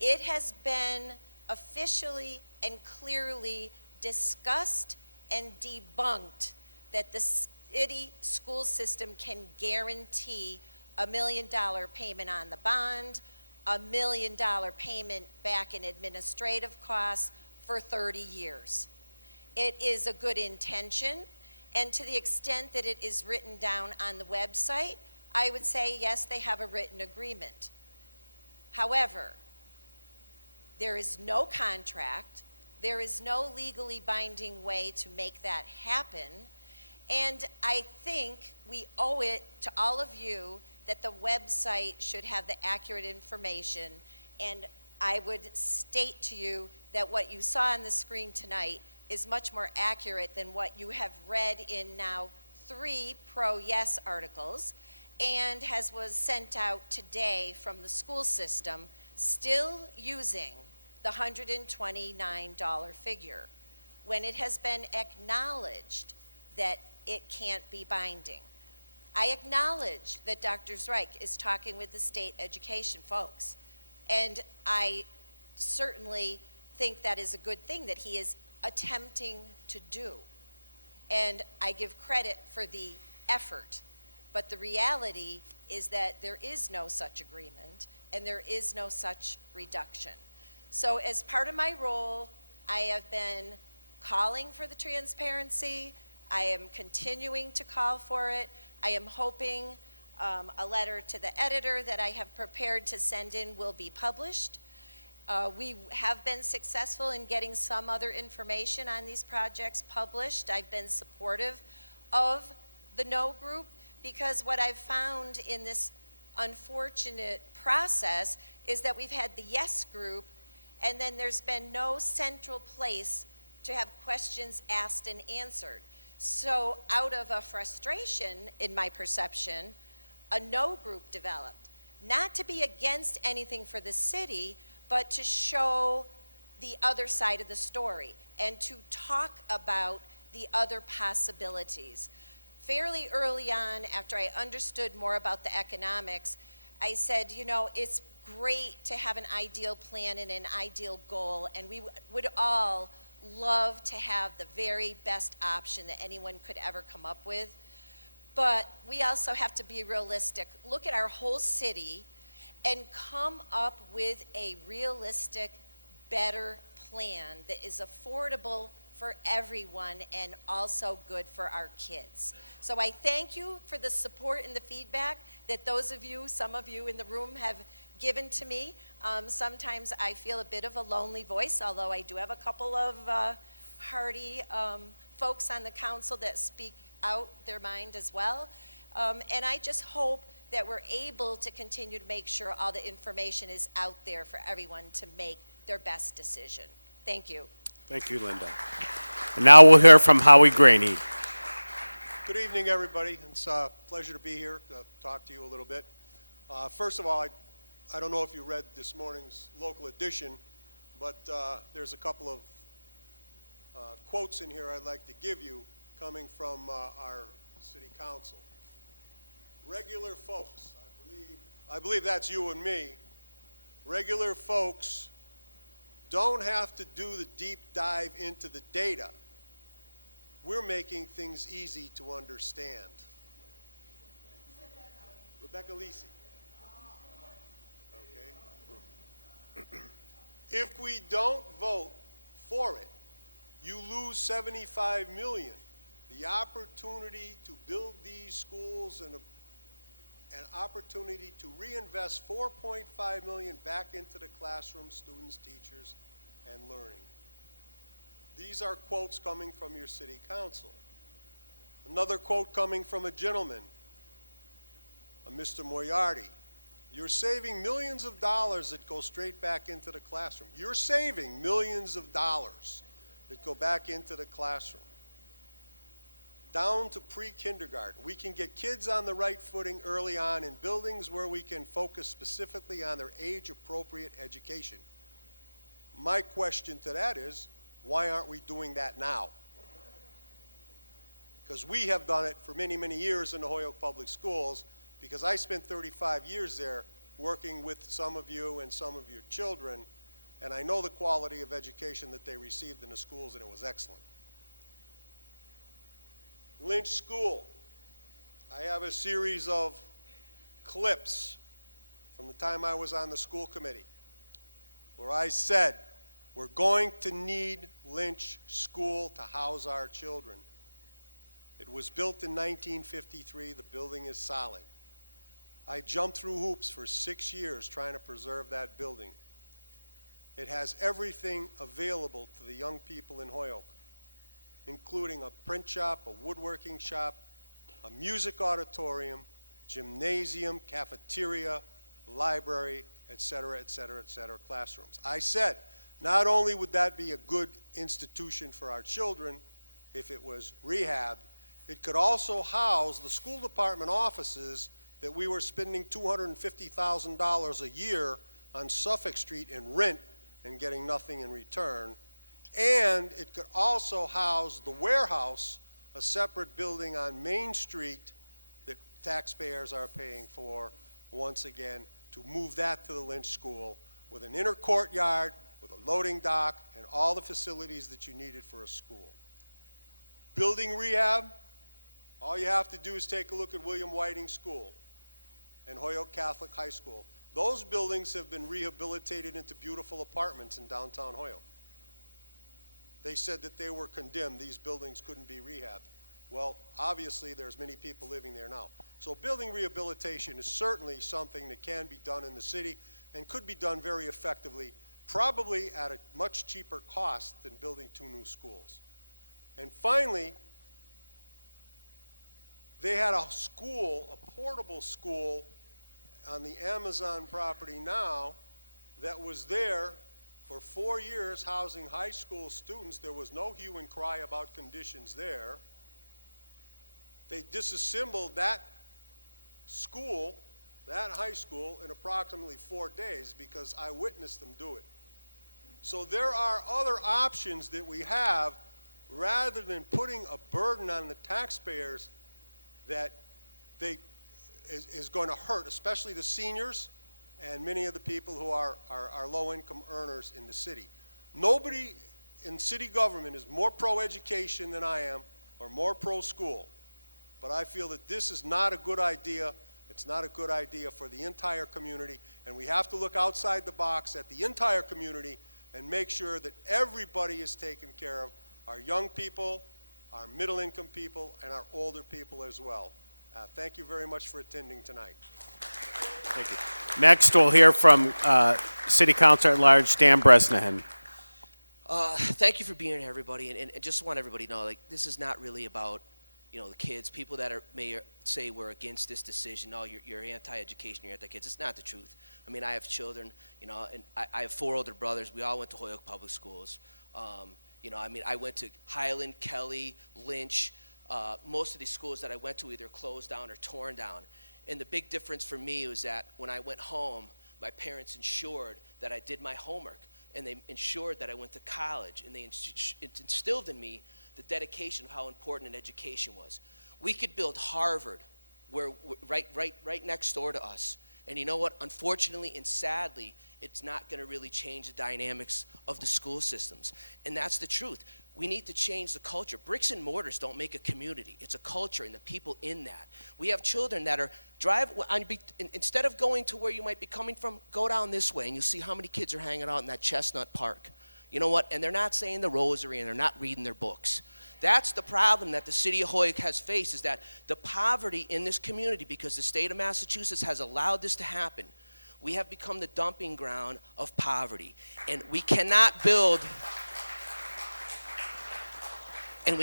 It has been officially and clearly discussed and debunked that the city school system can guarantee $1 million payment on the bond, $1 million payment back in administrative costs for 30 years. It is a good intention, and to the extent that it is written down on the website, I would say yes, they have a written agreement. However, There is no contract. There is no legally binding way to make that happen. And I think we owe it to all of you that the website should have the accurate information. And I would state to you that what you saw on the screen tonight is much more accurate than what you have read in now 3 pro-yes articles, and was sent out today from the school system, still using the $129 figure, when it has been acknowledged that it can't be binding. I acknowledge that Dr. Zweig is talking with the state education folks, and I certainly think that is a good thing that he is attempting to do. And I give credit for the effort, but the reality is that there is no such agreement and there is no such reduction. So as part of my role, I have been calling for the transparency. I am continuing to call for it. I am hoping a letter to the editor that I have prepared to send in will be published. We have been successful in getting some other information on these projects published. I've been supportive of the No group because what I've found in this unfortunate process is that we've had the Yes group, and then there's been no central place to have questions asked and answered. So out of a frustration, in my perception, a No group developed. Not to be against anything for the city, but to show the other side of the story and to talk about the other possibilities. Fairly early on, after I understood more about the economics, I said, you know, it's great to have an ideal plan and an ideal goal, and we would all love to have the very best option that anyone could ever come up with. But we also have to be realistic. Look at our whole city and come up with a realistic, better plan that is affordable for everyone and also good for our kids. So I thank you for the support and the feedback that those of you, some of you in the room have given to me. Sometimes I feel a bit of a lonely voice, although I do have a couple of hearty folks on the council that speak out their mind as well. And I just hope that we're able to continue to make sure all the information is out there for everyone to make their best decision. Thank you. Thank you, Linda. And now we'll hear from Howie Greaney. Good evening, everybody. It's a pleasure to be here to talk to you a little bit. First of all, I don't know if you read this morning's local edition, but there's a couple of quotes in here I'd like to give you coming from our city council. Regular folks, I believe that's you and me. Regular folks don't have to do the deep dive into the data. We're making things easy to understand. Rebecca Lisi. Okay. If we don't vote for it, you lose $75 million. The opportunity to build these schools and an opportunity to reinvest $4.5 million back into the classroom, students, teachers, and learning. These are quotes coming from your city council. Another quote coming from a gentleman, a Mr. Moriarty. You're saving millions of dollars that go straight back into the classroom. You're saving millions of dollars that go back into the classroom. Down to pre-kindergarten. We can get kids on the right footing early on in buildings where we can focus specifically on their age-appropriate education. My question to that is, why aren't we doing that now? Because we have done it for many, many years in the Holyoke Public Schools, because I spent 35 years there working with some of you and some of your children, and I know the quality of education that they received in the schools, and it was excellent. Lynch School. I have a series of clips from the time I was on the school committee where I said, we're going to need Lynch School to house our children. It was built in 1953. The building is solid. I jumped through hoops for 6 years trying to preserve that building. It has everything available to the young people in Holyoke, including a print shop, a woodworking shop, a music auditorium, gymnasium, cafeteria, library, et cetera, classrooms. I said, not only would that be a good institution for our children if it was rehabbed, it could also house the school department offices that we were spending $250,000 a year on Suffolk Street in rent and getting nothing in return. And it could also house the warehouse, a separate building on Main Street that taxpayers are paying for, once again, to move that to the Lynch School with an inner courtyard, with a loading dock, and all the facilities that you needed for a school. Building rehab, all you have to do is take a look at William Whiting School and Holyoke Catholic High School. Those buildings have been rehabilitated into beautiful apartments in downtown Holyoke. They said that they were condemned, these buildings couldn't be rehabbed. Well, obviously there's many people living there now. So building rehabilitation is certainly something that can be done in the city and could be done very effectively, probably at a much cheaper cost than building 2 new schools. And finally, they had a school, a portable school on the Amazon property now that was there for 4 years housing high school students. There was no hue and cry about conditions there. They disassembled that school, that high school, in approximately 4 days because I witnessed them do it. So there are other options that we have rather than putting a burden on the taxpayers that is going to hurt, especially the seniors and many of the people who are low-income earners in the city. Nobody in city government is more pro-education than I am or more pro-school. But I feel that this is not a good idea. It's not a good idea for the entire community, and we have to look outside the box at the entire community and make sure that everybody is taken care of, our young people, our middle-income people, and our older people as well. Thank you very much for attending tonight. Thank you. Next, we'll hear from City Councilor at Large, Dan Bresnahan. Thank you for being here, everybody, and just want everybody to know, like, this is not really about, you know, the kids. People that may say we're against this decision, no, you're anti-education, you're anti-kids. It's not the truth. I mean, I have children, you know, and I have 4 older brothers. We all went to Holyoke Public Schools. You know, I mean, I went to Highland, Kelly, Lynch. Most of these schools that I went to either closed down or torn down. And the big difference for me was that when I went home, my parents ensured that I did my homework, and they ensured that I went to college, and they instilled in me the dedication of how important an education was. We could build Harvard right next door to us. And you know what? Unfortunately and sadly, it's not going to really change the dynamics of the school systems. And that's the truth. We need to change the culture. Bricks and mortars don't make a community. It's a culture and the people in that. We have children that are instead of going to where you might be coming from, go down this way and you'll see how many kids are hanging out in that Chestnut Park. You know what? And they're not saying the rosary and they're not reading their books. That's the problem that the city of Holyoke has faced, is that the poverty in this community, because the state of Massachusetts has allowed this to happen, we have become the dumping ground of poverty. And we cannot build, and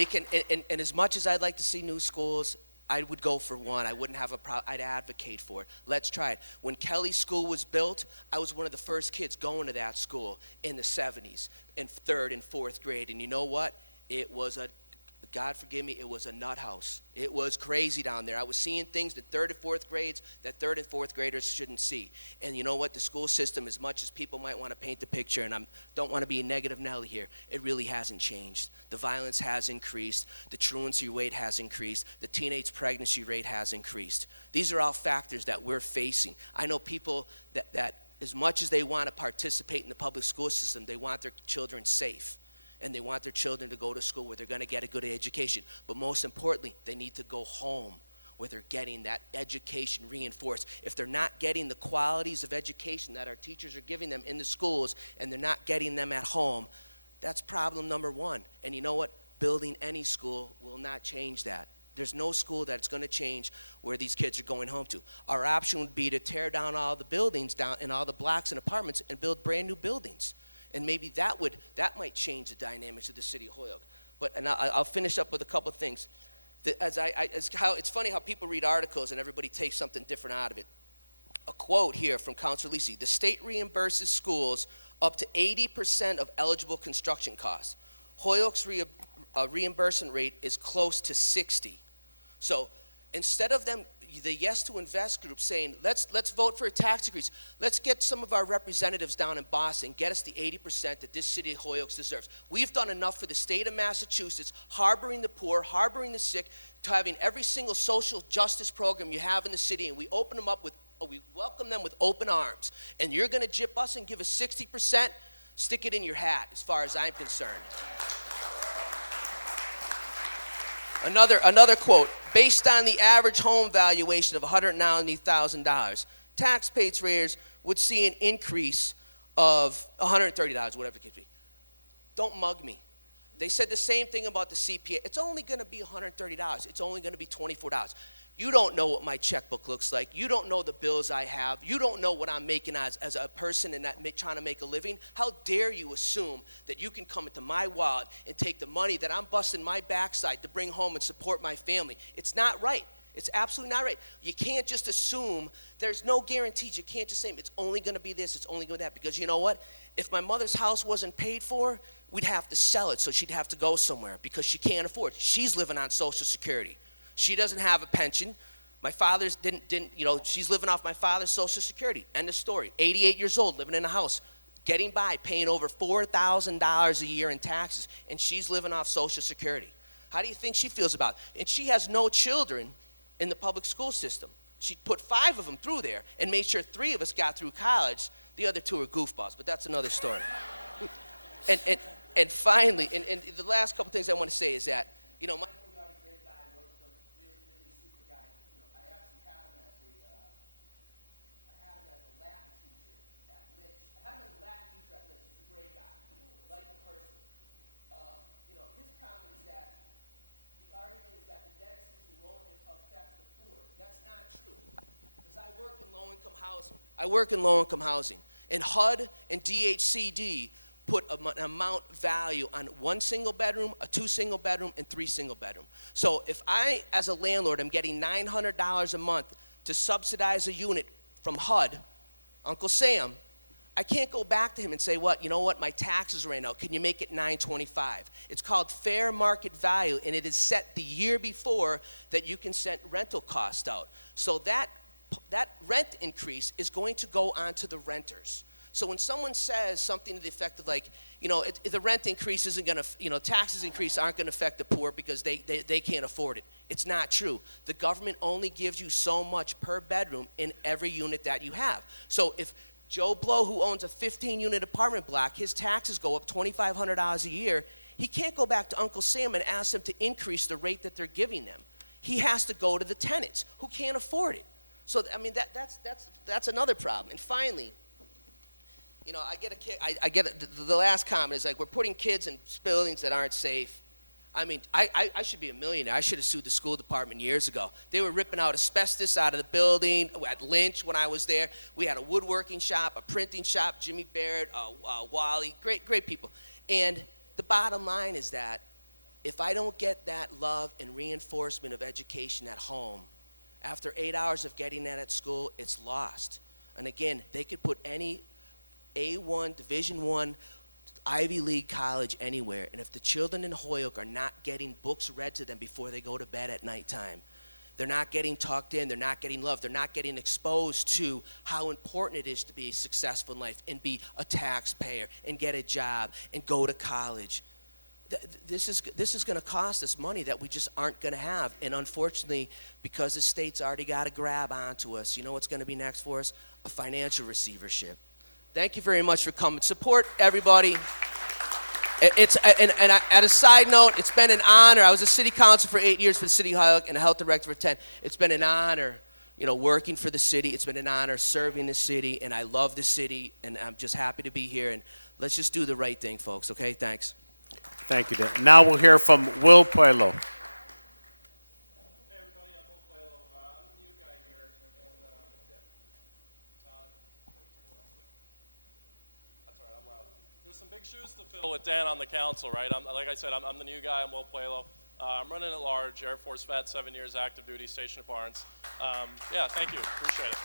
as much as I'd like to see new schools, I would go for one. I wouldn't have a problem. I'd advocate for it. Let's try it. When Kelly School was built, I was one of the first kids going to that school in the 70s, in 3rd and 4th grade. And you know what? It was God forgive me, it was a nut house. It was crazy down there. I was seeing things that 3rd and 4th grades that 3rd and 4th graders shouldn't see. And you know what? The school system, as much as people might want to paint the picture, and I don't want to be a negative Nelly here, it really hasn't changed. The violence has increased. The truancy rate has increased. The teenage pregnancy rate has increased. These are all factors that we're facing. I know people that as much as they want to participate in the public school system, they want their children safe. And they want their children to go to school where they're going to get a good education. But most importantly, they need to go home where they're getting that education reinforced. If they're not getting the qualities of education that our teachers are giving them in the schools and they're not getting them at home, that's problem number 1. And you know what? Building any school will not change that. There's no school that's going to change where these kids are going home to. Our option would be to tear down all the buildings down in all the blocks and apartments and build brand new buildings. And maybe that might change the dynamics of the city of Holyoke. And I'll finish up with a couple of things. It's funny how people read articles and everybody takes something different out of it. A quote here from Councilor Lisi: the state reimburses schools up to 80% of eligible construction costs. Holyoke's reimbursement rate is close to 60. So instead of the Yes to Invest group saying, let's vote for a tax increase, let's get some of our representatives down in Boston, get us the 80% that this city of Holyoke deserves. We've done enough for the state of Massachusetts, harboring the poor, harboring the sick, to having every single social justice program you have in the city, and we welcome them with open arms. And you're gonna gyp us and give us 60%? Stick it in your hat, as far as I'm concerned. Another quote: based on the average home valuation of $190,000, taxpayers would see an increase of $130, whatever it could be. Don't mug me. They said the same thing about the CPA. It's only going to be $130. It's only going to be $24. You don't know what my checkbook looks like. You don't know the bills I have. You don't know what I'm making as a person and trying to make a living. How dare you assume that you can come into my wallet and take the money that I'm busting my backside to bring home and support my family? It's not right. It's absolutely not right. You can't just assume. There's no guarantees. You can't just say it's only going to be this, it's only going to be that. Because you know what? If my mother's house wasn't paid for, we'd have to sell it, so she'd have to go somewhere because she can't afford it. She's living on Social Security. She doesn't have a pension. My father's she's living off my father's Social Security. End of story. 88 years old, living in a house, getting by, paying over $4,000 a year in taxes, and she's living off Social Security. How do you think she feels about it? And she has no children in the public school system. She put 5 of them through there and made sure 3 of us got through college. The other 2 are goofballs, but that's another story. And finally, and the last couple things I want to say is that, my I work in low-income housing, and HUD and DHCD put an amount value on 1 single bedroom, a 2 single bedroom, and 3 single bedroom. So if I, as a landlord, am getting $900 a month to subsidize a unit from HUD, Uncle Sam, I can't go back to him and say, my taxes ran out. Can you make it $925? It's called fair market value, and it is set the year before that you can send rental costs out. So that rent increase is going to go on to the renters. So when someone says something to the effect of the rent increase isn't going to, taxes increase aren't going to affect the poor because they can't afford it. It's not true. The government only gives you so much per bedroom in every unit that you have. So if Joe Blow, who owns a 15-unit apartment block, his taxes go up $2,500 a year, he can't go back to Uncle Sam and ask them to increase the rate that they're giving them. He has to go to the tenants who can't afford it. So, that's another problem. And finally, I get the last comment is we're putting kids in buildings that aren't safe. I should be a millionaire. I should have sued the school department years ago. They were ripping out asbestos out of the building. At Lynch, when I was there, we had a woodworking shop, a printing shop, Jimmy Barrett, Wally, great people. And the bottom line is that if I don't get that love and reinforcement of education at home, after 8 hours of getting that at school, it's lost. And again, they could put any A1, Division I, Ivy League college anywhere, and if the children in Holyoke are not getting books read to them before they go to bed at nighttime, they're not getting tucked in, they're not getting loved, they're not getting exposed to how important it is to be successful in life and be a taxpayer and get a job and go to college. This is going to cost us money that we just aren't going to have. And unfortunately, because the state's already got a grab onto us, you know what's going to be next for us? A financial receivership. Thank you very much for coming. Support everybody. At a side note, it's been an honor. I was a city council for 8 years for the city of Holyoke and a health director for 10. It's been an honor, working for the city. It's been an honor serving the city, and I love the city, and I'm just happy to be here. And let's just do the right thing, folks, okay? Thanks. Thank you, Dan. Now we'll hear from Will Puello. there's some big shoes to fill with Dan on the council, right? Like I said, I'm the new guy. I'm Wilmer Puello. I'm running at large, Air Force vet, 7 years active duty, stationed at Barnes. Yeah, thank you. Appreciate it.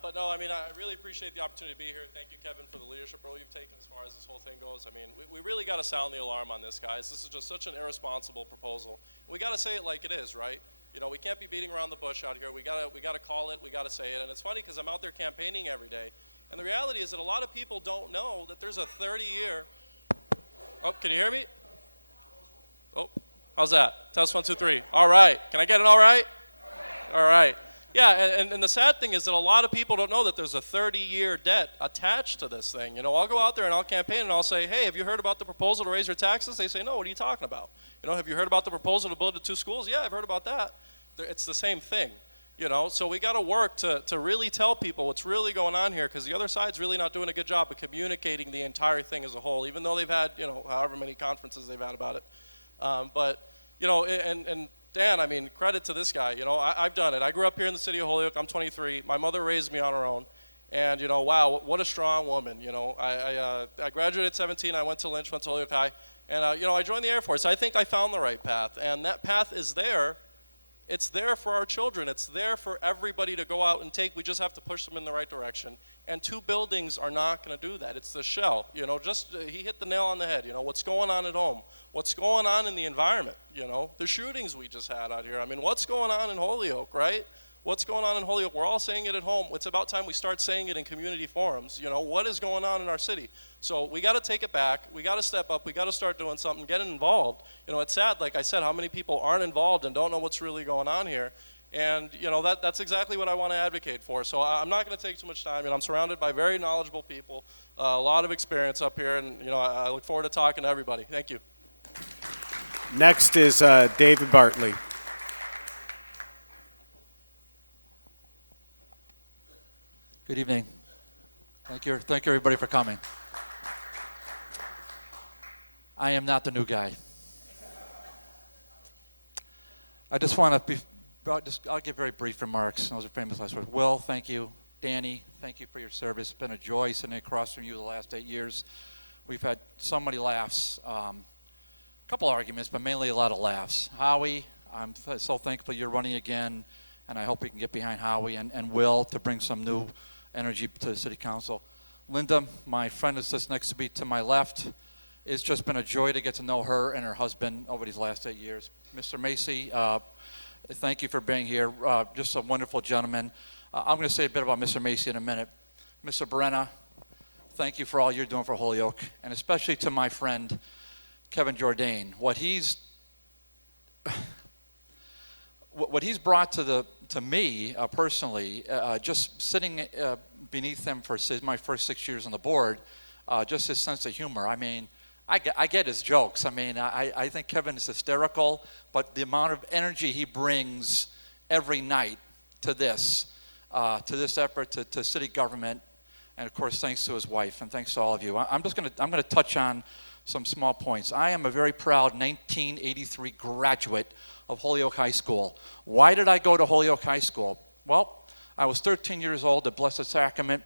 But no, I mean, I really appreciate the opportunity to be here. Thank you, Kevin, for the leadership role you've taken as far as this whole thing goes. I mean, we really got to sound the alarm on this, guys. This is just such an irresponsible proposal. We got to say it like it is, right? You know, we can't be beating around the bush out here. We gotta call it. We gotta say it. And it's funny because I'm out there campaigning every day, and the reality is that a lot of people don't know that there's a 30-year. Oh, can you hear me? Oh, how's that? Test 1, 2, 3. All right. Can I get it? All right. All right. Yeah, and the sad thing is that a lot of people don't know that there's a 30-year debt attached to this thing. You know, I'll go out there and I'll campaign and I'll say, hey, have you heard about the proposal to raise your taxes? They say, no, what are you talking about? You know, have you heard about the proposal to build the 2 schools? Yeah, I've heard about that. It's the same thing, you know, so we got to work to really tell people what's really going on here, because the other side's really not doing a good job of communicating the entire thing as a whole, even though they've had, you know, however many conferences they've had about it. But, you know, and Dan, I mean, credit to this guy. You know, I've done it. I grew up here in the city of Holyoke. I'm 23. My mother raised me on her own. And, you know, wow, what a strong woman. You know, I graduated at 17. I went to Lynch, went to Holyoke High. And, you know, I joined the Air Force. I think I found the right path. And that path is there. It's there for our children. It's there for everybody to go out and take. We just have to push them in the right direction. And 2 buildings are not going to do that. It's the shell. You know, just he hit the nail on the head. You know, what's going on at home? What's going on in the environment? You know, the shootings we just had out here. I mean, what's going on in Holyoke, right? What's going on in Holyoke? We're all saying it at home. It's about time we start saying it in community forums. You know, what is going on in our city? So we got to take it back. We got to step up. We got to start doing something, get involved. You know, it's sad, like I said, how many people aren't involved and don't know what's really going on here. And, you know, that's exactly what I want to advocate for. So I'm not going to take too much time. And I'm surrounded by very knowledgeable people, a lot of experience up here. And, you know, I look forward to talking to everybody. Thank you. Next is David Bartley. Good evening. Thank you everybody for coming. I am not the new guy. I just want to I'll give very brief remarks. Those are famous last words. Will, thank you. Danny, thank you for your service. It's been a joy sitting across from you the last 8 years. We've had so many laughs. A couple arguments, but mainly a lot of laughs. Howie, I'm so thankful you're running again, and I hope we can get behind Howie and Will to bring some new energy to the City Council. Linda, my friend who sits next to me to my left, it's just been a joy to get to know her and her husband over these last 8 years. Mr. Macy, thank you for being here. Just a wonderful gentleman. I'm going to say a bit about Mr. Macy in a minute. Mr. Berrena, thank you for all you're doing for Holyoke, and especially to my friend, Kevin Jourdain. What he's brought to me personally, just sitting beneath him for my first 6 years on the board, just his sense of humor. I mean, I get his jokes. I mean, I think Kevin is hysterical, but the amount of energy he brings every night to this effort to city government, and of course, thanks to his wife, and thanks to all of you. I'm going to touch on some small points. I am a very proud 1983 graduate of Holyoke High School. Why did I go to Holyoke High School? Well, I was 13 years old at Blessed Sacrament.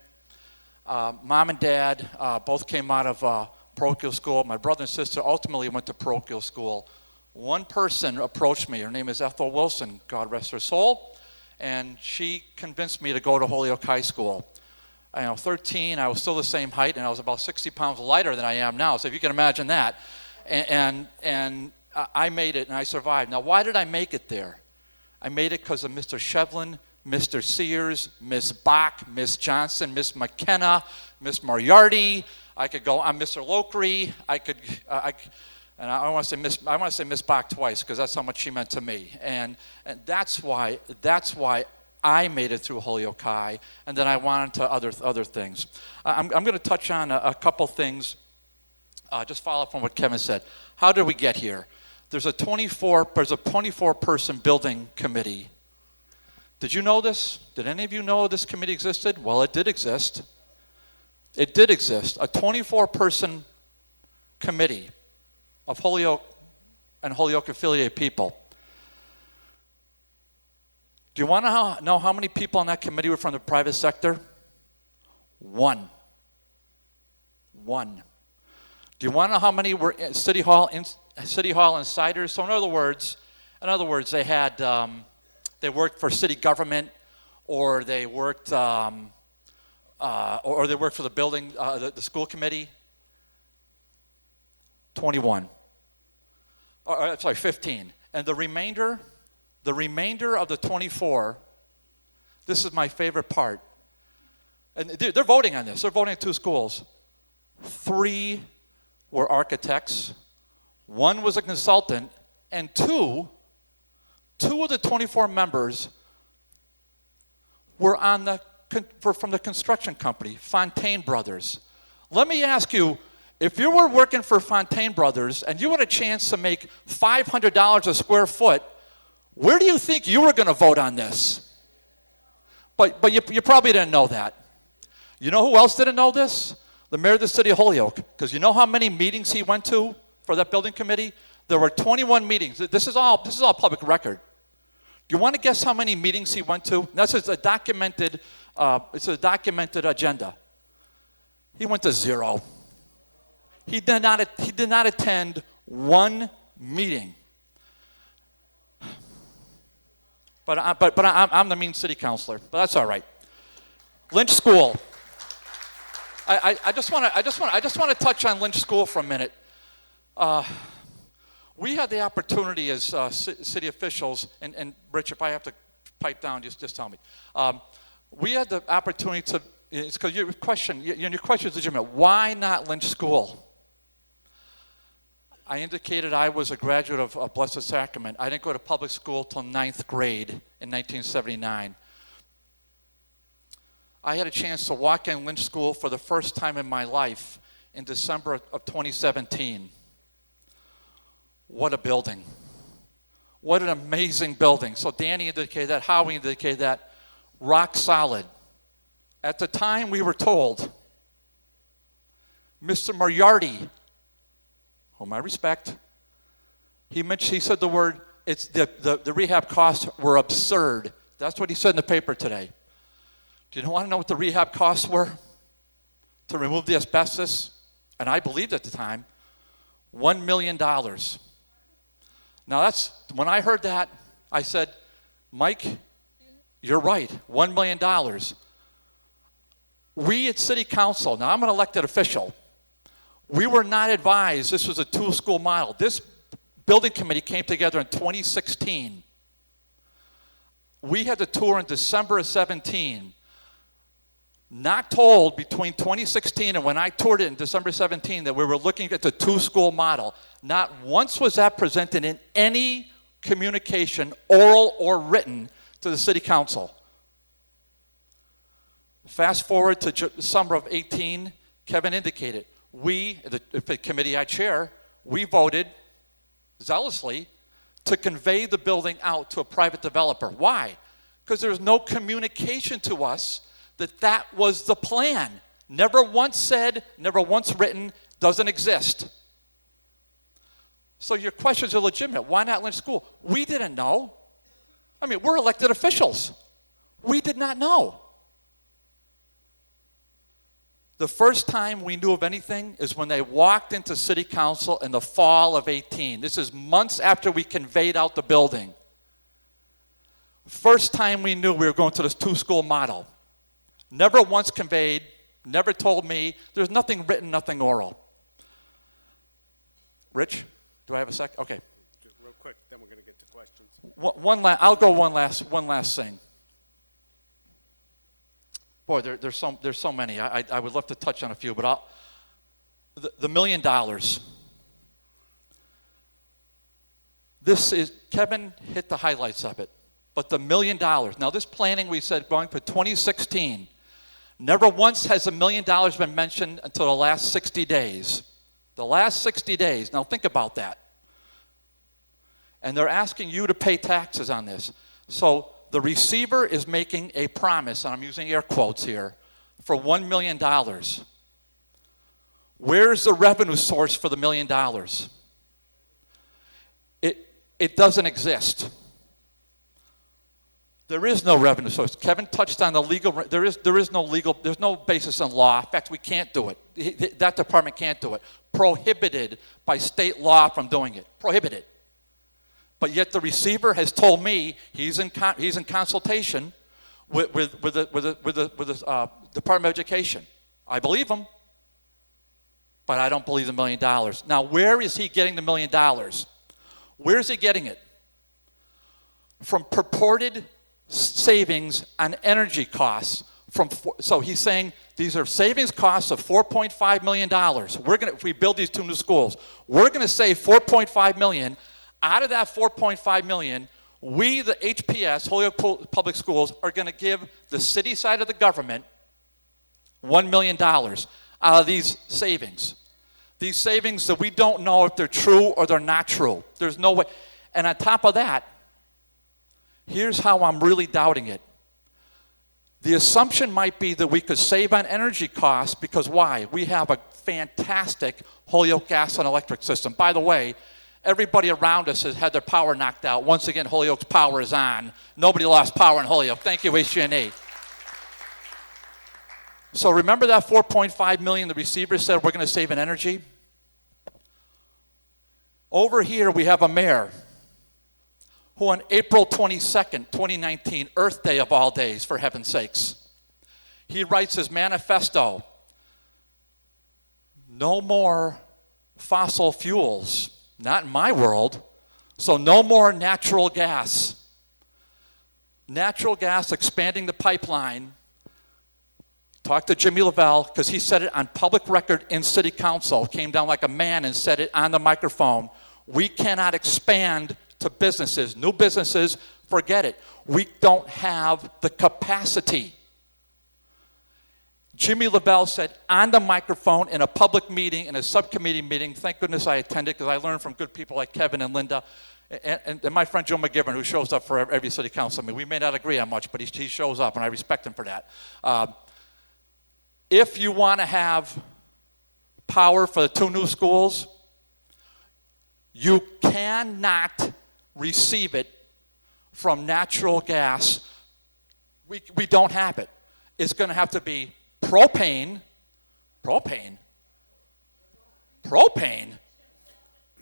Mom and Dad both came out of parochial school. My brother and sister ultimately went to parochial school. One person approached me. Her name is Ethel Wilson, God rest her soul, and she convinced me to go to Holyoke High School. 13, I was still the same height, and I was about 60 pounds lighter than I am now, so if you can imagine that. And I made it, and I survived. Now, why did I make it there? I made it because of Mr. Shevlin, Mr. Sears, Miss Bach, Miss Johnson, Miss McKenna, Miss Moriarty. I could go on Mr. Lockery. And I want to say Miss Bach twice because that's how much she meant to me. And that's why I made it through Holyoke High, and then I went on to other things. I'm going to touch on a couple things. Just follow up from what Kevin said. How did we get here? There's a 24-person building committee. Did you know this? Did any of you know this committee existed? Well, it did exist. It did exist. A 24-person committee of Holyoke and Holyoke-affiliated people. Do you want to know how many people on that committee were from the private sector? One. 1. Do you want to know how many were City Hall insiders? So in other words, they had they worked for city government, or they worked or they worked for the building, the school committee. 21. Sorry, 15. And the remainder of the 24. This is my favorite part. And they're voting on this. They're voting at 2 schools. 3 were architects. 1 was a consultant. And 2 of the 24 members were from the construction company, Fontaine Brothers. Let me ask you, if you were working for Fontaine Brothers and you had a chance to make $500 a square foot, where do you think you were going to vote on this? But you probably didn't know that. You know who else didn't know this? The mayor of the city of Holyoke. Because you know how many meetings he went to for that building committee? There were 21 meetings. This is all public record. Do you want to guess how many meetings he went to? That's a documented. It's a documented agenda. He went to 0. He did not attend 1 meeting. But I'm the mean city councilor. But that's all right. Lynch School. I just want to touch on Lynch School for a minute. We had the opportunity as city officials, and Rich, if I have to pipe down, just tell me. We had the opportunity to, because your question is legitimate. Why not Lynch School? I indicated I was a graduate of Blessed Sacrament. I didn't go to public school till 9th grade in 1979. I had a chance to walk in Lynch School for the first time in my life in December of 2017. What a building. What an amazing building. So Danny indicated that, Howie indicated that. Rock solid. At the time we were told, Mr. Moriarty, whom I respect, he said the word, the rehab costs were absurd. That's what he said in the paper today. Do you want to know what the rehab costs were to remove the asbestos? And I believed at the time, $1 million. Now when I heard that, I said, Mike, you're right, $1 million. We at City Council, now I'm an elected official, we were not advised this was a 2-school model. This building committee came together in 2016. We had the tour in December of 17. Not told between 2016 and when I toured it in December 17 that we were looking at the 2-school model. Not once was that presented in any communication, oral or written, to the City Council. Fast forward to the summer of 18, Kevin indicated, we, the committee I chair, we voted zealously to convey the building out to a private developer. Why? Because there was no communication to us that was the plan. Never once said, never once written, doesn't exist. So your questions are legitimate. Why not Lynch School? We didn't know. I mean, we're elected officials. We did not know. The first time we knew of anything is when they walked into City Council in the fall of 18. This is months after we conveyed out the building. First time we knew we were going to this 2-school model. Never once conveyed, never told me. There's nothing written, nothing oral. Rich, do I have a sec? Okay. Just real quick, then we're going to get to questions. I'll go one last thing. Boy, there's so many. I would love to touch on a few, but the $1 million. This is, Kevin hit the highlights of it, but the $1 million. Now this planning we said going for 2016, never once has $1 million been mentioned until the last 60 days. The last 60 days. Now think about that. And they're asking you to pay taxes on this. So the receiver is making a promise, and I'm using air quotes here, for $1 million. Where's the revenue source for the $1 million? It doesn't exist. There is no revenue source. Kevin touched on the legal, there's no basis in law. In fact, we can't do it. That department can't do it. Prohibited by state law from doing it. Prohibited. But yet the receiver has told me he's in consultation with the Department of Education. I believe him, but I don't believe the $1 million. Now, where is he getting the $1 million? Where is he getting it? From purported savings on energy costs. So he's saying these are savings costs of $4.5 million. If we build these 2 new schools, we're going to save $4.5 million. Out of that $4.5 million, we, the HPS, Holyoke Public Schools, are going to give the city side of the government $1 million out of these savings. These savings that we don't know if they're true or they're not true. There's no way. And on top of that, here's how I'm really doubting it. The assumption might be that we could save on energy costs because why? We have a fantastic Holyoke gas and electric system. By the way, everybody around us has had their power knocked out. Once again, Holyoke's power is on. Nobody lost power in Holyoke. Thank you, HG&E. So remember that $4.5 million the receiver said we're going to save in energy? Over here we have a mayor who on April 22nd, 2019, Earth Day of all days, for heaven's sakes, he writes his manifesto, no more fossil fuels, not in my world, so no more natural gas. Natural gas expanding the pipeline. Talk to Jimmy Lavelle, because he said it on public record in City Council, came down like a man and said it on the microphone. We cannot expand to businesses, new businesses, forget it. We don't have the capacity. Jimmy Lavelle said on the microphone in a public meeting, in a subcommittee meeting, thank goodness I attended because I learned from good people like Kevin and Linda, and my friend Joe McGivern, who shows up for every city council meeting. We may not agree on much, but he shows up, and I respect him for that. If you want to have power for the 2 new schools, you cannot receive it from natural gas. We don't have it. It's going to have to be propane.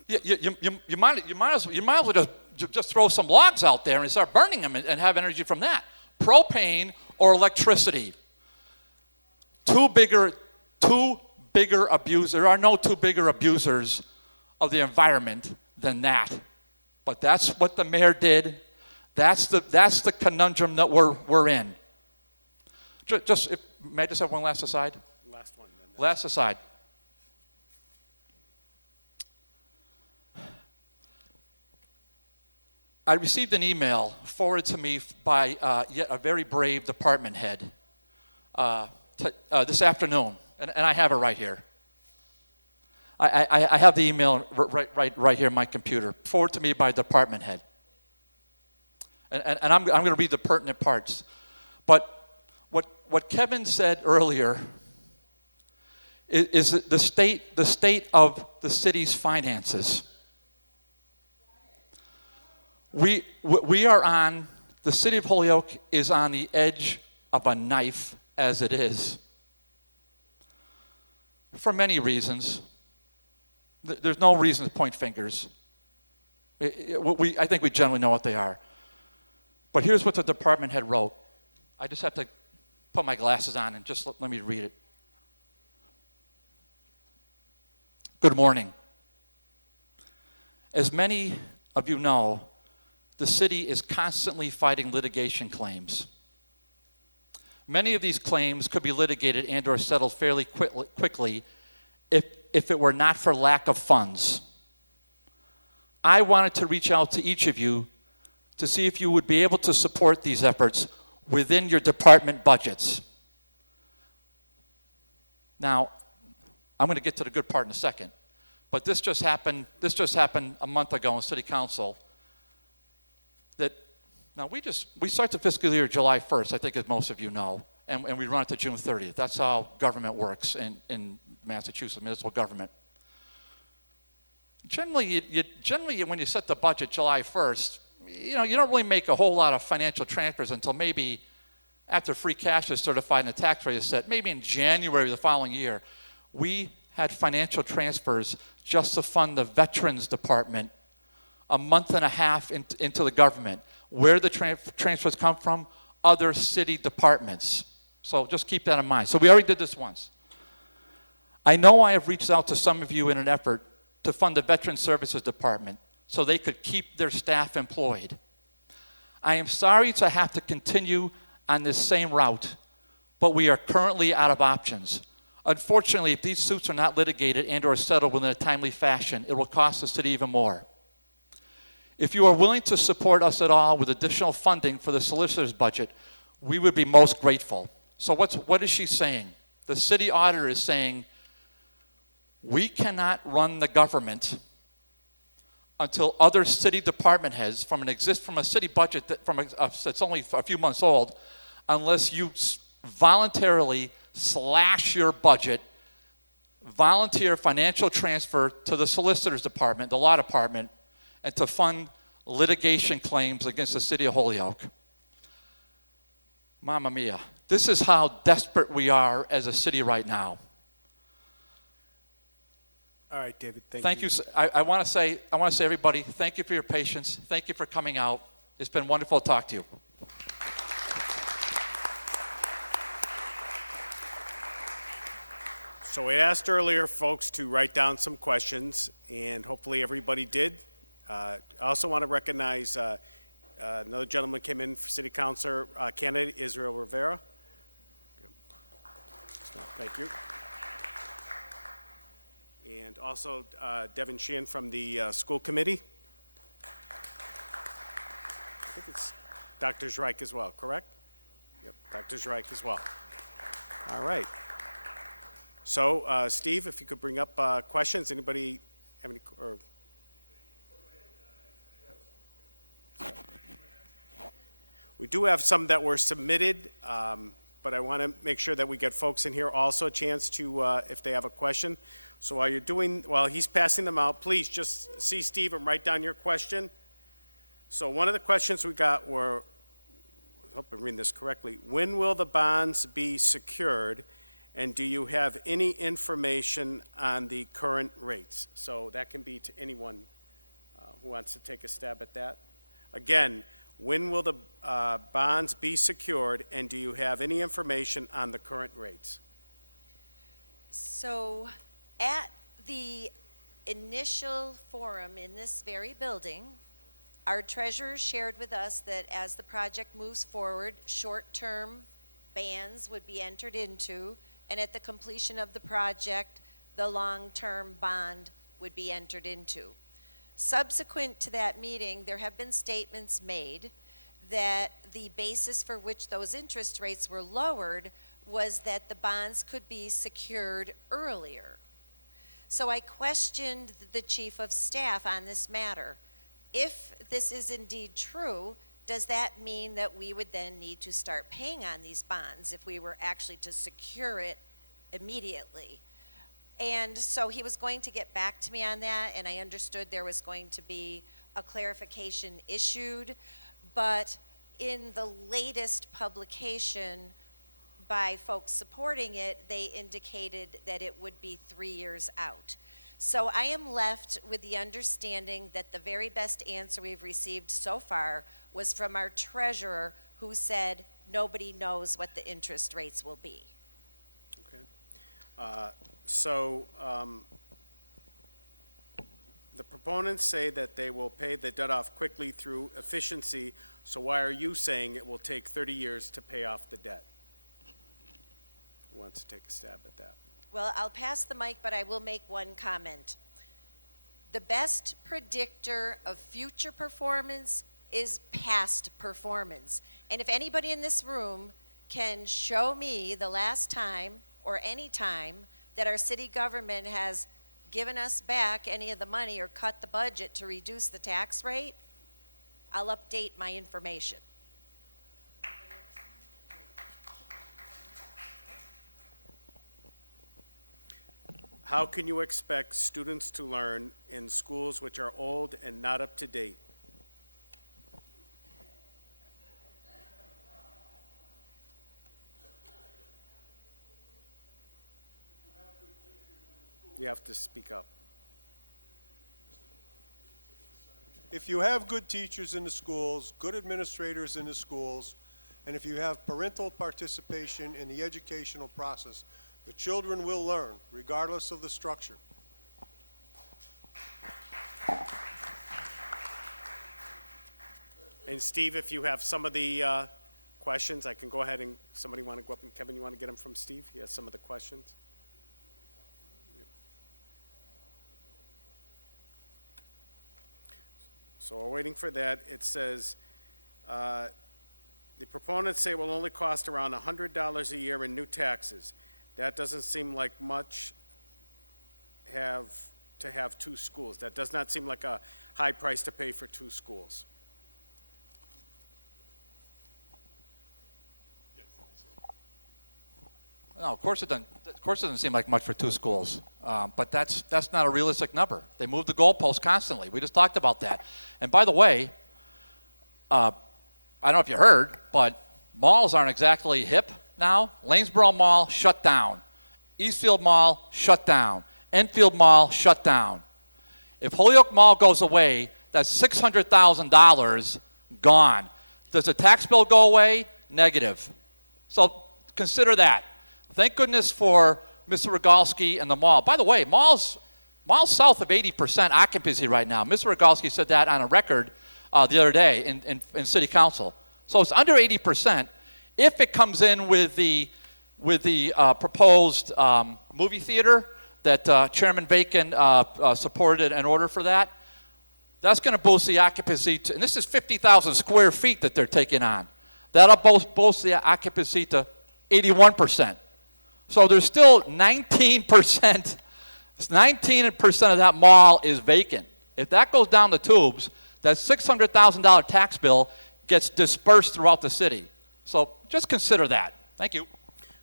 You might as well just throw some logs out there and start burning them and have energy from that. Propane or electricity. Two bigger abusers. There are no 2 bigger abusers of the environment than that. But that's what the mayor did. That's the conundrum that we're in. May I just have one last aside? Last one. Last aside. I received an email forwarded to me by yet a very brave department head this afternoon, and I have it right here. I have the email right here on my computer, forwarded to me by a department head. And I'm going to read the pertinent parts. But what Kevin said earlier is the state of the city's finances. We are on, the city of Holyoke is on the edge of a knife as it is. For many reasons. There's no reason to point fingers. I think we generally know what they are. But here's what the department head wrote. I just have to put my glasses on and just let me read it. Good morning. As many of you know, the city is constantly fighting litigation claims. Many of these claims could be litigated and or settled fairly quickly if it were not for lack of funds. I wanted to reach out to each of you to see if you would be able to support these efforts within your department budgets. Now, I'm going to get to the good part in a second, but this just happened a month ago in City Council. We start the fiscal year July 1st, I think as most of you know, and we run it to June 30th. That's how government works in Massachusetts, municipal government. Generally, when you set the budget July 1st, you don't really make a whole lot of financial transfers until maybe after free cash is certified and the tax rate is set, maybe in January of the following year. We had financial transfers just to fund the Veterans Department a month and a half into the government. Where the transfers come from? Other city departments. So just keep that in mind. So we already did this once. I know I have reached out to some of you in an effort to fund the Veteran Services Department so they could keep their staff employed. I am sorry to have to continue on this same route, but we are currently out of options. Unfortunately, if these suits are not litigated and or settled within a timely fashion, it will cost the city even more. If you are willing to support us at all with additional funding for the solicitor's budget, we would be most grateful. So what is she saying? The city auditor is saying, we cannot run the government until other city department heads from a city budget that's only a few months old, unless you voluntarily slash your budget, volunteer financial transfer to the solicitor's department, the law department, and to fund litigation claims against the city of Holyoke. Mamma mia. This is how desperate we are as a city right now. All right, David, Thank you. I want to say, everybody, thank you for your patience. Thank you for coming out. It's been wonderful to talk to you. So we asked earlier folks to write down some questions, and hopefully everybody did. I also want to recognize another gentleman came in for City Councilor candidate, Israel Rivera. Thank you. And also Devin Sheehan from the school committee. I think it's Dr. Zreich as well, correct? Yep, Dr. Zreich as well. All right. So, Steve, if you could bring up questions. Anybody have any? Or we do have some that were submitted, but I want to make sure that we get folks in here also a chance to, if they have a question. So while he's passing them out, please just see Steve and write down your question. So one of the questions we got were, I hope I'm reading this correctly, when will the bonds be secured, and do you have any information on the current rates? So that can be to anyone who wants to take a stab at that. Again, when will the bonds be secured, and do you have any information on the current rates? So at the initial forum in this very building, our treasurer shared with us that as the project moves forward, short-term bans would be entered into, and at the completion of the project, the long-term bond would be entered into. Subsequent to that meeting, there have been statements made that the basis for which those interest rates were lowered was that the bonds could be secured earlier. So I questioned the chief of staff on this matter. If this is indeed true, does that mean that we would then need to start paying on these bonds if we were actually to secure it immediately? And so he was going to get back to me on that, and I understood there was going to be a clarification issued, but in the latest publication by folks supporting it, they indicated that it would be 3 years out. So I am left with the understanding that the very best answer we've received so far was from our treasurer, who said nobody knows what the interest rates will be. Okay. The proponents say that they will pay the debt off quickly through efficiency, so why are you saying it will take 30 years to pay off the debt? Who wants to take a stab at that? Well, I'll pass the mic, but I will make one comment. The best predictor of future performance is past performance. And if anybody in this room can show me the last time or any time that our city government has given us back any of the money or cut the budget to reduce the tax rate, I'll update my information. How can you expect students to learn in schools which are old and not up to date? You have to speak up. If you have good teachers in the schools, good administrators in the schools, and if you have parental participation in the educational process, the children will learn, regardless of the structure. And Steve, if you have some of the questions, I can go ahead and, somebody want to go up, and Kevin, you want to get them from Steve? He has some of the questions. So we're waiting for that. It says, the proponents say it will only cost around $100 a year in new taxes. That doesn't seem like much to have two schools. That does not seem like a high price to pay for two schools. No, of course it doesn't. Of course it doesn't seem like much for two schools. But that's not a realistic number. They move the goalposts constantly. We just talked about that. And by the way, I don't know if you heard, but malls aren't exactly hip now. Lanesboro Mall shut down. Eastfield Mall shut down. Enfield Mall shut down. If Holyoke Mall goes away, that's $600,000 gone. Does the tax bill go away? Negative. So consider that. Thank goodness for Mr. Rogalski and the mall. By the way, malls south of 80% occupancy right now. Mr. Rogalski said that on a record the other day in City Council. So it's under 80%. If it comes in with the proposed movie theater that Chairman Vacon supported an order for that, that's going to boost the occupancy to, and this is 50,000 square feet that they're taking on. That'll boost the occupancy to 81%. So there's still 19%. 19% of that mall is vacant. If that goes down the tubes, that $600,000 tax bill gets dispersed throughout the city. So just consider that. Thank you.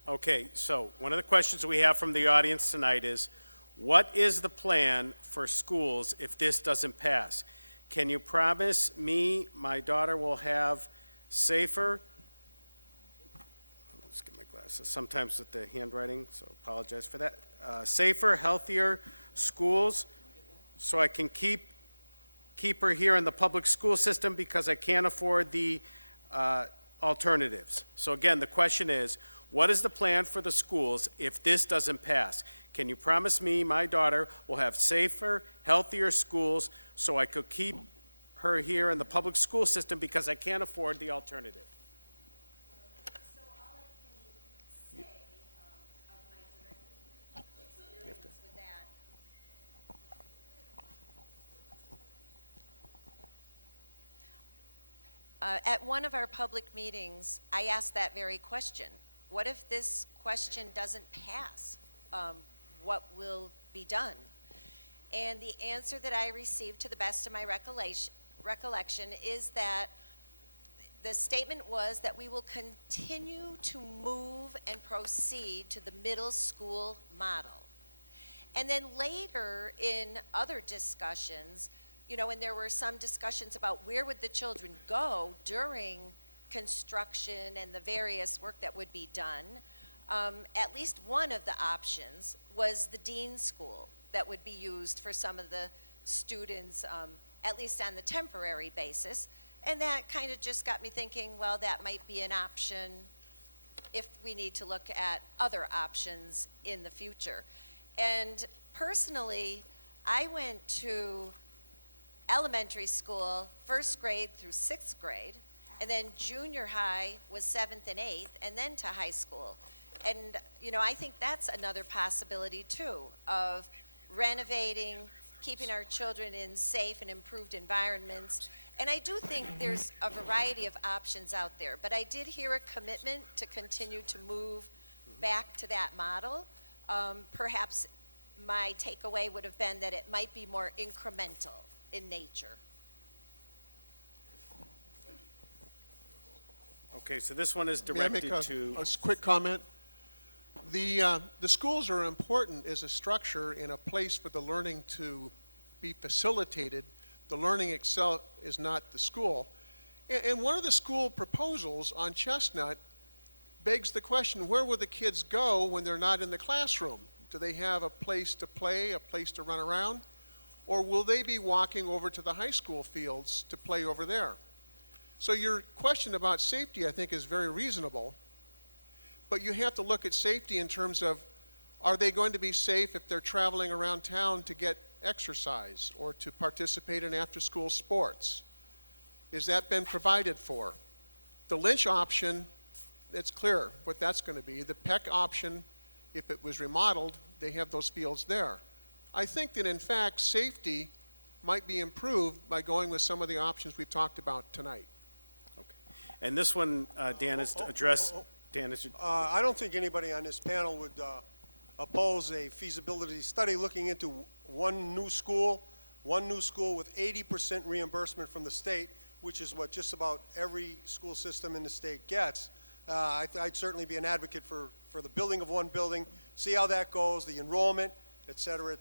Okay, so one of the questions we have from the audience tonight is, what is the plan for schools if this doesn't pass? Can you promise me my daughter will have safer, let's get my glasses, sometimes with the handwriting, so apologize for that, safer, healthier schools so I can keep her here in the public school system because I can't afford the alternatives? So again, the question is, what is the plan for the schools if this doesn't pass? Can you promise me my daughter will have safer, healthier schools so I could keep her here in the public school system because I can't afford the alternative? So all I can say of my direct experience with that. At one of our public meetings, I asked that very question. What if this question doesn't pass? What will be done? And the answer that I received, to the best of my recollection, is that the statement was that we will continue to move and proceed to the middle school model. And then later in other discussions, you know, and there were some discussions about where would the children go during construction and the various work that would be done. At least one of the options was the dean's school that would be used for some of the students, at least on the temporary basis. And that kind of just got me thinking, well, that might be an option if we need to look at other options in the future. And personally, I went to elementary school, 1st grade through 6th grade, and then junior high was 7th and 8th, and then to high school. And, you know, I think that's another possibility, too, of renovating, keeping our children in safe and improved environments. And I do think there's a variety of options out there, but I did hear a commitment to continue to move back to that model. Perhaps my takeaway would have been that it might be more incremental in nature. Okay, so this one is May I make directed to... a quick comment? The schools are important as a structure in a place for the learning to be facilitated. The learning itself is not the school. And one of the school proposals on Chestnut begs the question, where will the kids go when they're not in the classroom? Do they have a place to play, a place to run around? Or will they be walking over to the high school fields to play over there? So your question about safety, I think, is very reasonable. But you have to look at safety in terms of, are they going to be safe if they're traveling around town to get exercise or to participate in after-school sports? Has that been provided for? The Lynch option, it's clear what that's going to be. The Peck option, if it was remodeled, they have those fields there. I think that in fact safety might be improved by going with some of the options we've talked about tonight. And this one, Dan, is to address. Dan, is I don't think anybody on this panel would oppose a feasibility study looking into one new school with 80% reimbursement from the state, which is what just about every school system in the state gets. I'd certainly be an advocate for the building of one building, see how that goes, the enrollment, et cetera,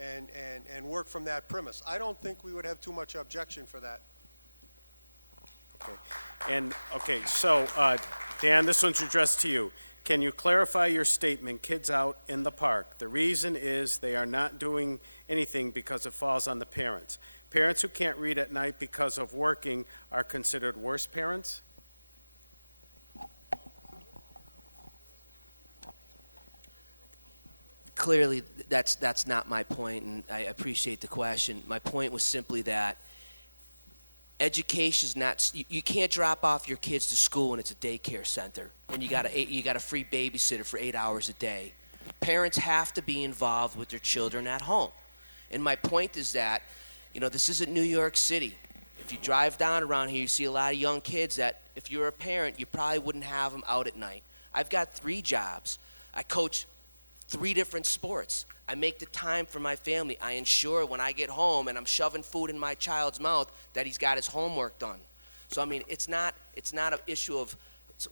and work from that premise. I don't think we would have too much objection for that. okay. And okay, so Dan, this one's addressed to you. Can you clarify your statement, kids out in the park? The reason is they are not doing anything because it falls on the parents. Parents who can't read at night because of working are considered worse parents? Clearly, that's not my point, and I appreciate the question. My point was simply that education is not, you can't drop off your kids to school when it's a daycare center and you got a free babysitter for 8 hours a day. Parents have to be involved with their children at home. And my point is that, this isn't New York City. If you drive down around here, you see a lot of young kids that if you're a parent, you probably wouldn't have them out at night. I've got 3 jobs. I coach 3 different sports. I make the time for my family. I ensure when I get home and I'm shoving food in my child's mouth that he's got his homework done. So, I mean, it's not an issue of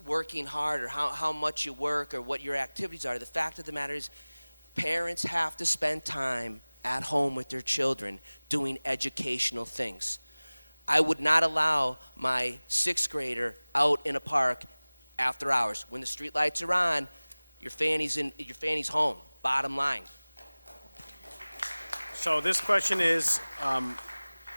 working hard or how much you work or what your activities are. The fact of the matter is parents have to spend time at home with their children doing educational things. I would not allow my 6th grader out in a park after hours. When the street lights are on, your fanny's home, bottom line. So this question is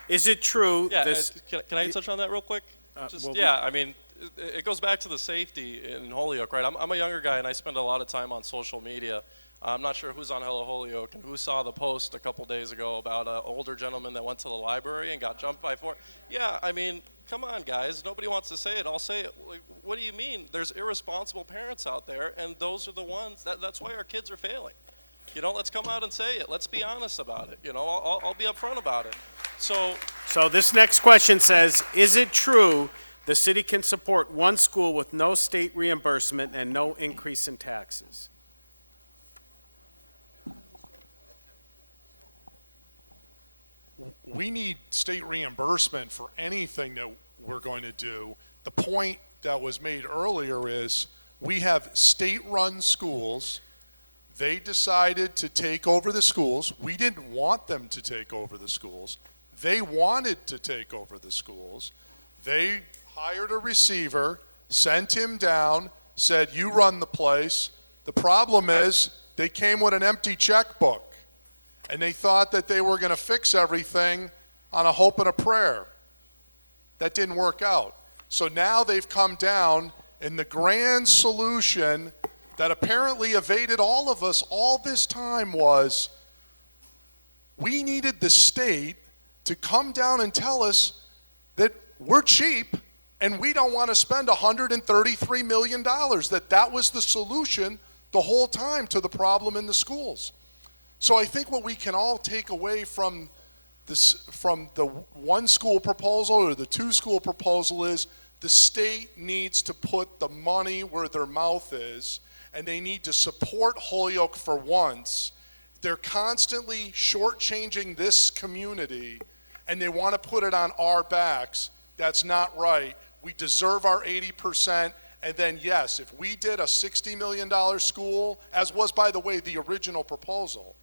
it true? Yeah, this, can I touch on that real quick? well, I mean, it goes back to the safety in Holyoke, right? I'm a younger guy, and I spend a lot of time on social media. I'm not sure who's on Hello Holyoke and who saw the post a couple days ago about an older gentleman that went to the library and got jumped by 4. Yeah, I mean, come on, guys. Nobody wants to say it. I'll say it. Like, what do you mean? There's irresponsible parents out there, and those are the ones. That's why our kids are failing. Let's come out and say it. Let's be honest about it. I'll be upfront about it. So this next question says, is it true the city can support one school with no state reimbursement and no increase in taxes? We need state reimbursement for anything that we're going to do. The point that was made earlier is we have state-run schools. They decided to take over the schools. We didn't want them to take over the schools. They wanted to take over the schools. They hired a receiver, sent him down, said, you run the place. The problem is they came with an empty checkbook. And they thought that they were going to fix everything on a hope and a prayer. That didn't work out. So now they've come down, and the grand solution that apparently evaded all of us all this time was we needed the state to come down and tell us that we're cheap and we don't want to spend $133 million, that was the solution the whole time to the problem in the schools. So I think what we can all take away from the one school proposal or the 2 school proposal is the state needs to put the money where their mouth is, and they need to support Holyoke for once. They're constantly shortchanging this community, and they want to put it on our backs. That's not right. We deserve our 80%. And then, yes, if we did a $60 million school, as was, by the way, the original proposal,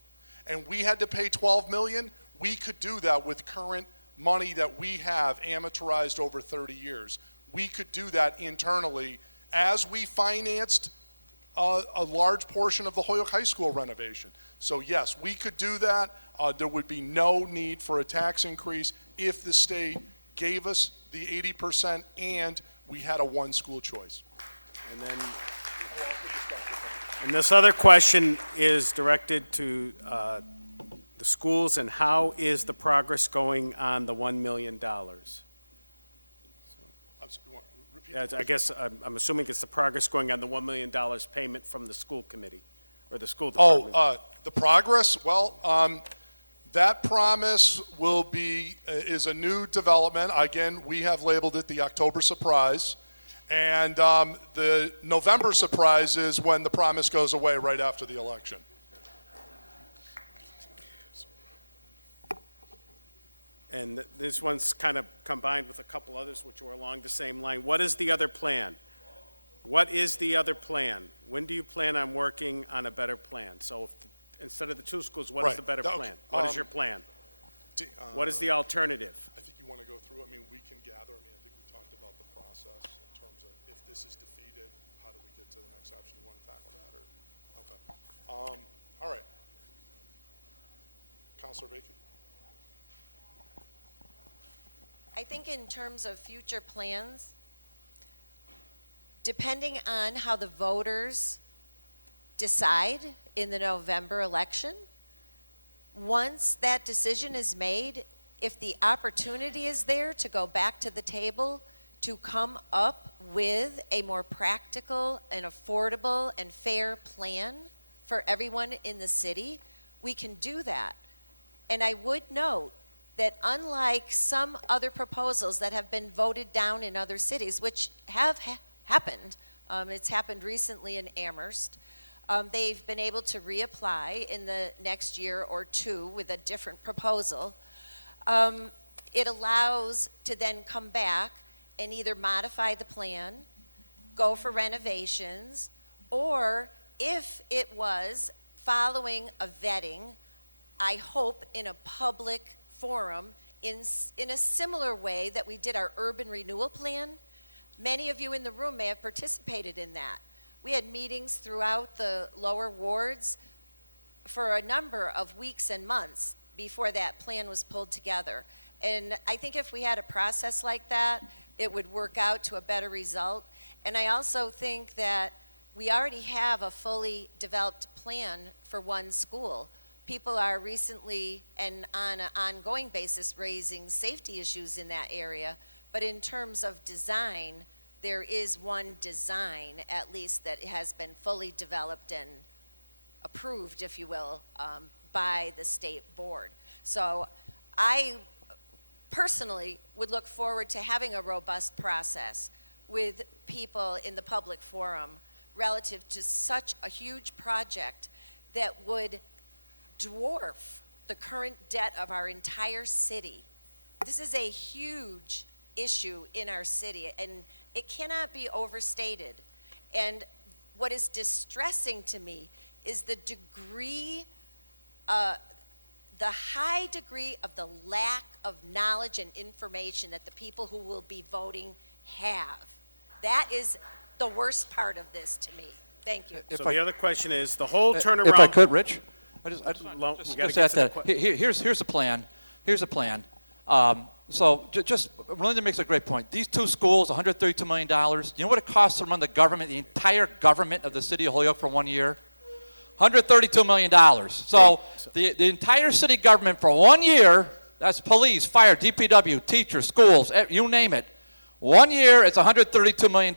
and we had to pay $12 million, we could do that with current money that we have amortized over 30 years. We could do that internally as we financed a large portion of the Holyoke High School renovation. So yes, we could do that. There would be no need for a tax increase if the state gave us the 80% and we had a one school choice. And then, and this other question is directed to the schools, and how is the progress going on the $1 million? I guess I'm assuming it's the progress going on the $1 million payment from the school committee or the school department. The progress? Well, that promise will be, is a new development. Again, we have labeled it the October surprise. And the November surprise is when the promise goes away right after the election. And this one's kind of combined with a couple others which were along the same line. What is the other plan? What is the other plan? When do you plan on working on a better plan? So if instead of the two schools, what is the better plan? What is your plan? What is the alternative? I think you want to go through, I mean, we can gather, I think we talked about the process in terms of if this is defeated, how do we get to the next option? You want to tackle that, or? Okay. All right. Councilor Vacon? I think in terms of future plans, depending on how the voters decide in the November election, once that decision is made, if the opportunity is there to go back to the table to come up with a more practical and affordable and fair plan for everyone in the city, we can do that. And I would note that unlike some other proposals that have been voted down in other cities, which have happened, it's happened recently in Amherst, they've been able to reapply in the next year or two with a different proposal. It allows to then come back and either modify the plan, go for renovations, or if it was following a vetting, I hope in a public forum in a similar way that we did our urban renewal plan. Many of you in the room may have participated in that. We had meetings throughout the lower wards for a number of weeks and months before that plan was pulled together. And I think if we had a process like that, it would work out to a better result. And I also think that we already have a fully developed plan for one school. People are recently and on an ongoing basis raising safety issues in that area. But in terms of design, there is one design, at least, that has been fully developed and approved, if you will, by the state board. So I personally would look forward to having a robust process with people in the public forum relative to such a huge project that would dwarf the current debt of our entire city. This is a huge issue in our city, and it cannot be overstated. And what is distressing to me is the degree, the high degree of the lack of knowledge and information that the people who will be voting have. That is the worst part of this to me. Thank you. So the other question is, the whole turnaround. If I could, Rich, I just we gotta just get add to the that. Here's a plan. Here's a plan. So just Melinda makes a great point. These two schools, $132 million. You know what it costs to run the government, the entire government of the city of Holyoke for 1 year? $132 million. So the entire city government for 1 year, that's police, fire, DPW, teachers, schools, you name it. 1 year, it's $132 million.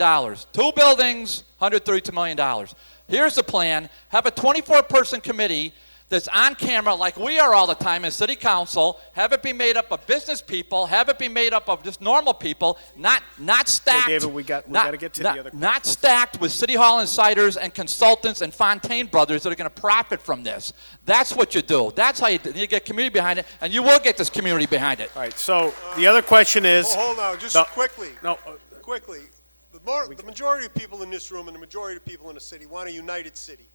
Two buildings, $132 million. Here's the plan. Have a 24-person committee that's on camera like we are all the time as city council. Have it be made up of business people. Have it be made up of just normal people, not stacked. Hey, David, we got to get to the other question. Not stacked with City Hall insiders and consultants and Fontaine brothers that are going to profit from this. That's what you do. That's how you get community behind it, and you will get this community behind it. All right, so the other question is. Well, hold on, just quickly. No. Quickly. The majority of people in this room and the majority of people in the city want a united city.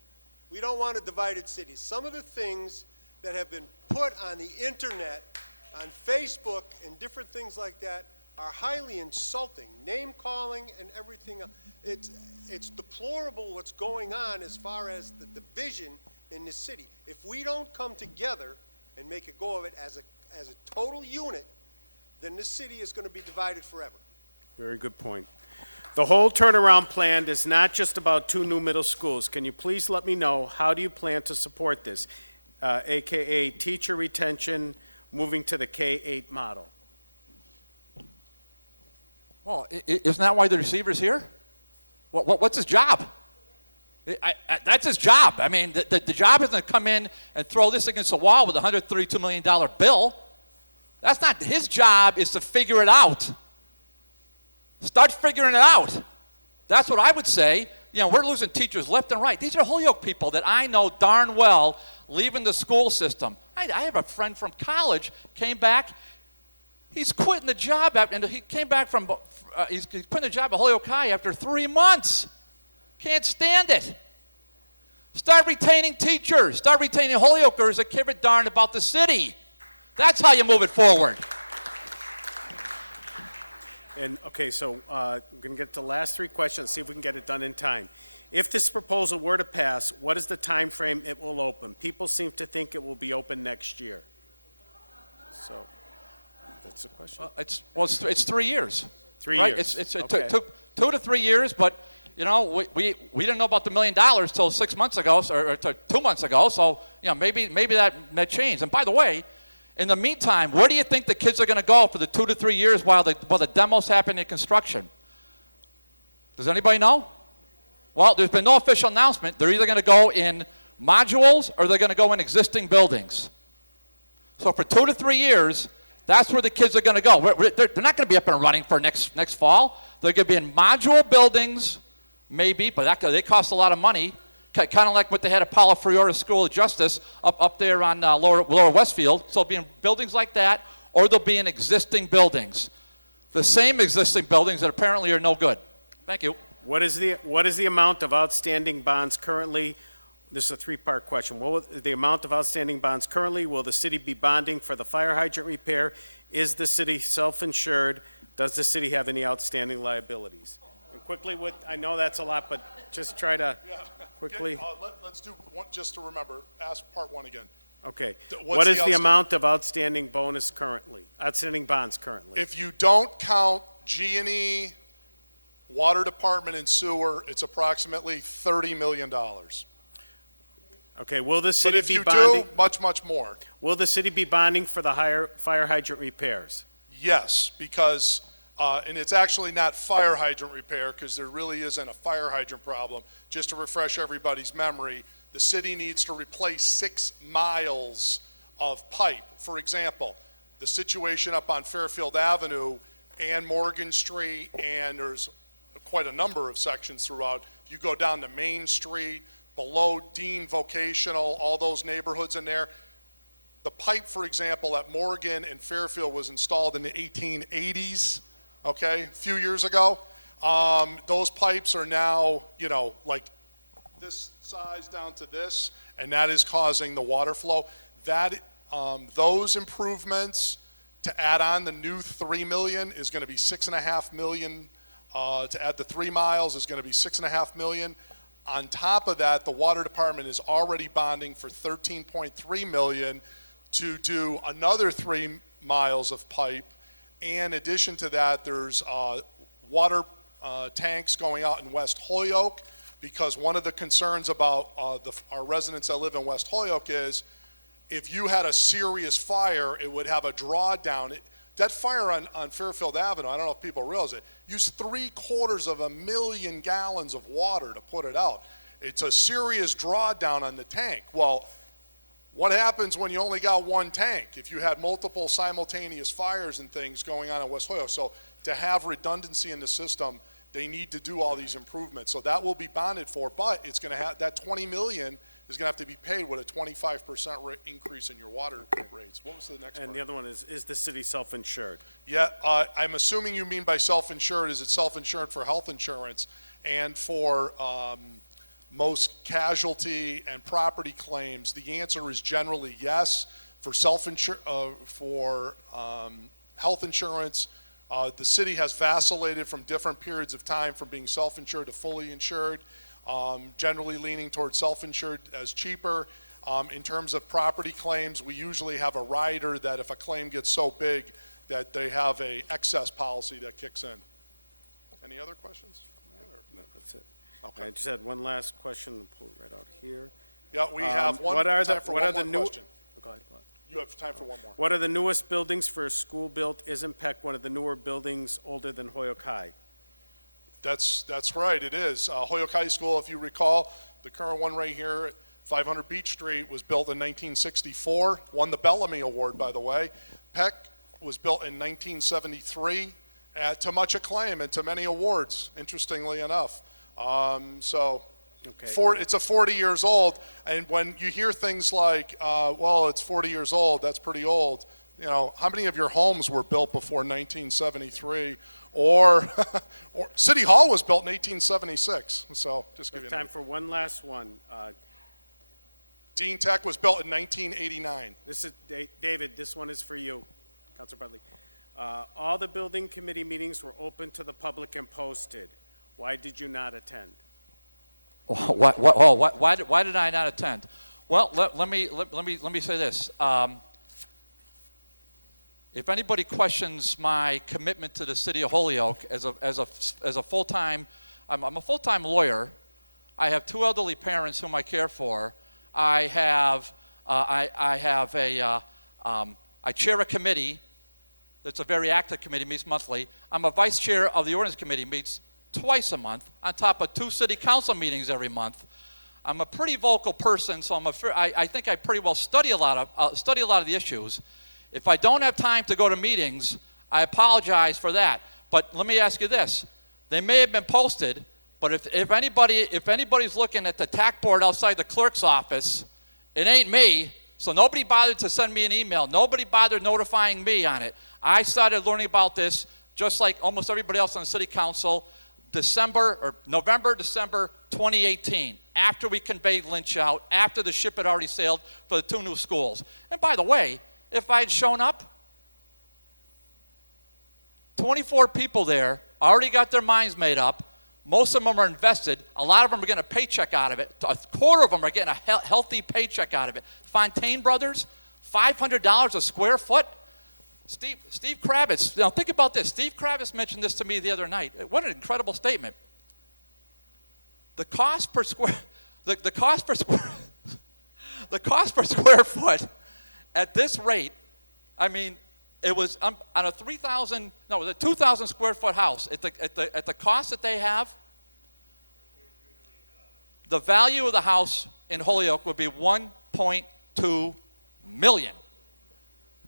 We don't want a divided city. Some of the things that have been put on the internet, on Facebook, and different things like that are highly insulting, name-calling and everything. It's deplorable what's going on as far as the division in the city. If we don't come together and make a go of it as a total unit, then this city is going to be divided forever. Very good point. The whole turnaround plan is not just about 2 new middle schools. Can you please let me know, how do you plan to support this, AKA teacher retention, moving to the K-8 model? Well, isn't that why the receiver's here? What's his job? That's his job. I mean, the job isn't to come in and throw this against the wall with a $132 million bill. That's not his job, is to figure it out. Start figuring it out. That's what I would say. You know, we're losing teachers left and right. These are Holyoke people that I know darn well leaving the school system. I have a friend from college, came back. He's quitting the job, and he came back from, he's quitting the job at Holyoke High after 3 months. Can't stand it. Start retaining teachers. Start retaining Holyokers that care a darn about the city. That's how you move it forward. And, okay, so we're going to get to the last 3 questions, see if we can get it done in time. If this proposal were to pass, what is the time frame it will open? People seem to think it will be open next year. So that's the question. It's 3 years. 3 right? years. It Okay. took 2 to 3 years, but you know we didn't know about the $1 million till 6 months ago, or 2 months ago. So you know maybe that changed. And by the way, in the meantime, where do you think the kids are going to go for the 2 to 3 years while the demos happen in construction? Does anybody know? Well, there's been no official announcement. They're either going to go in modules or they're going to go in existing buildings. So for 2 to 3 years, that's where the kids are going to go. They're not going to be up and running for next fall. They're going to be in module buildings, maybe, but they cost a lot of money. Kind of like what they had at Paulo Freire School of Justice up there on Lower Westfield. So they'll be in buildings like that, or they'll be in existing buildings. The same existing buildings that apparently are no good. Thank you. What is the amount of outstanding bonds currently? This is a 3-part question. What will the amount of outstanding bonds currently? Will the city be bonding for the fire hydrant repair? Is the city self-insured? Does the city have any outstanding liabilities? And quickly, I know that's a lot, but just try to quickly. Let's do one just to remember. Ask part 1 again. Okay. What's What is the outstanding- amount of outstanding bonds currently? If you don't count G&E, Water Department, and Sewer, it's approximately $30 million. Okay. Will the But city if be you bonding? do, much more. Will the city be bonding for the fire hydrant repairs? Yes, because, and it's actually not fire hydrant repair, because there really isn't a fire hydrant problem. Just to refresh everybody's memory, the city needs to replace 6 miles of pipe. For example, the situation up on Fairfield Avenue and Morgan Street, and there's quite a number of sections throughout. You go down to Main Street, below Dean Vocational, all those neighborhoods in there. The pipe, for example, at Morgan and Fairfield was installed in the 1880s, okay, a few years ago. Those pipes are now, you know, like this size down to this, and that is causing the water flow. Those improvements to add on the new $3 million is going to be $6.5 million. To add the 3 miles is going to be $6.5 million. On top of that, the water department is already bonding for $13.3 million to do another 3 miles of pipe. In addition to that, there's water tanks going out in West Holyoke, because one of the concerns about our residents that live in West Holyoke is if you had a serious fire, it would have a drawdown. That fire on Fairfield Avenue, I don't know if people realize it, used 750,000 gallons of water to put it out. It's a serious drawdown on the tank. Well, what happens when you only got one tank? If you had multiple simultaneous fires and things going on in West Holyoke. So to have redundancy in the system, they need to do all these improvements. So that will be bonded for, but it's going to have that $20 million is going to have to be paid with a 25% increase in your water rates. What was the next part? And the other one is the city self-insured? Yeah, I'm assuming you mean by self-insured, is it self-insured for health insurance and for most casualty and property claims? The answer is generally yes. For health insurance, The city has vacillated from different periods of time from being self-insured to fully insured, generally leaning towards self-insured as cheaper. In terms of property claims, we usually have a rider that if a claim gets so big that they have a excess policy that kicks in. Any other questions? No, that's it. Okay. I just had one last question, I'll pull it right out here. Yeah, we have one what are time the, for what one are the more new, question. go ahead, go ahead. You have time for one more. What are the newest buildings for a school built? Isn't Peck one of the newer buildings older than Holyoke High? That's right, it is. Holyoke High School, if you recall, the current one right here, 500 Beach Street, was built in 1964, won the Bellamy Award, by the way. Peck was built in 1973, to much acclaim and to many awards, interestingly enough. Okay. It's a 40 years old, and when you hear things like, well, it's 40 years old, that's pretty old, you know, how many of your homes were built before 1973? Or City Hall was built in 1876, so just give you Time for one last one. Dean Tech was built in 1989. This is, David, this one is for you, Councilor Bartley. All the building committee meetings were open to the public and posted. Why did you not attend? Why did I not attend? Well, let me say this. If anybody questions my commitment to the city of Holyoke as a full-time, I'm a full-time lawyer. I have two elderly parents whom I care for. I chair a committee that's a very active committee, meets monthly. I'm a vice chair of the ordinance committee, meets twice a month, on top of 2 city council meetings every month. I'm a pretty vocal person, so I think I pretty well study a lot of the issues. If I don't have time to go to meetings, I apologize for that. But let me ask you this: they may have been posted, but if anybody's looking at the TAC board outside the clerk's office, it ain't me. So nobody bothered to send me an email. Nobody bothered notifying me on it. I started learning about this just like almost everybody else on the city council, November, December 2018, after we conveyed Lynch out, after the ship had already sailed for the 2 new schools. And by the way, if I had shown up, 24 people there already got their minds made up. Most of them are invested. A lot of them are getting a paycheck out of it. A quarter of them are getting a healthy paycheck out of it. Fontaine Brothers, $500 a square foot. Steve Kravitz, now think about this. Steve Kravitz mentioned this to me the other night. What an incredible statement. The cost per square foot at this rate, I mean, it was on a 2,000 square foot house. At the cost that they have, the value of the house in Holyoke would be $1.2 million.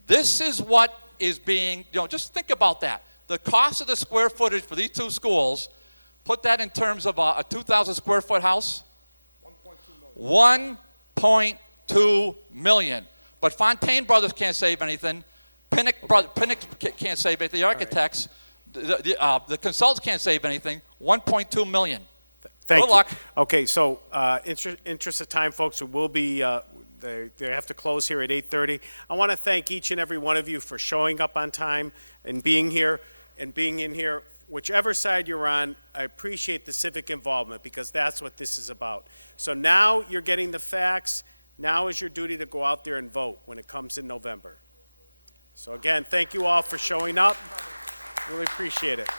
This is what is being, just think about that. The cost of the square footage for these 2 schools, put that in terms of a 2,000 square foot house, $1.2 million. But Fontaine Brothers can't save anything. Pinnock can't save anything. The architects, the consultants can't save anything. $1.2 million. Thank Good you. luck. Okay, so interest of time, folks, it will be, they have to close here at 8:30. I want to thank each and every one of you for showing up on time and being here and being in here. Whichever side you're on, I appreciate the civic involvement because that's what this is about. So now you're getting the facts. Now is your duty to go out there and vote when it comes in November. So again, thank you all for showing up. Really appreciate it.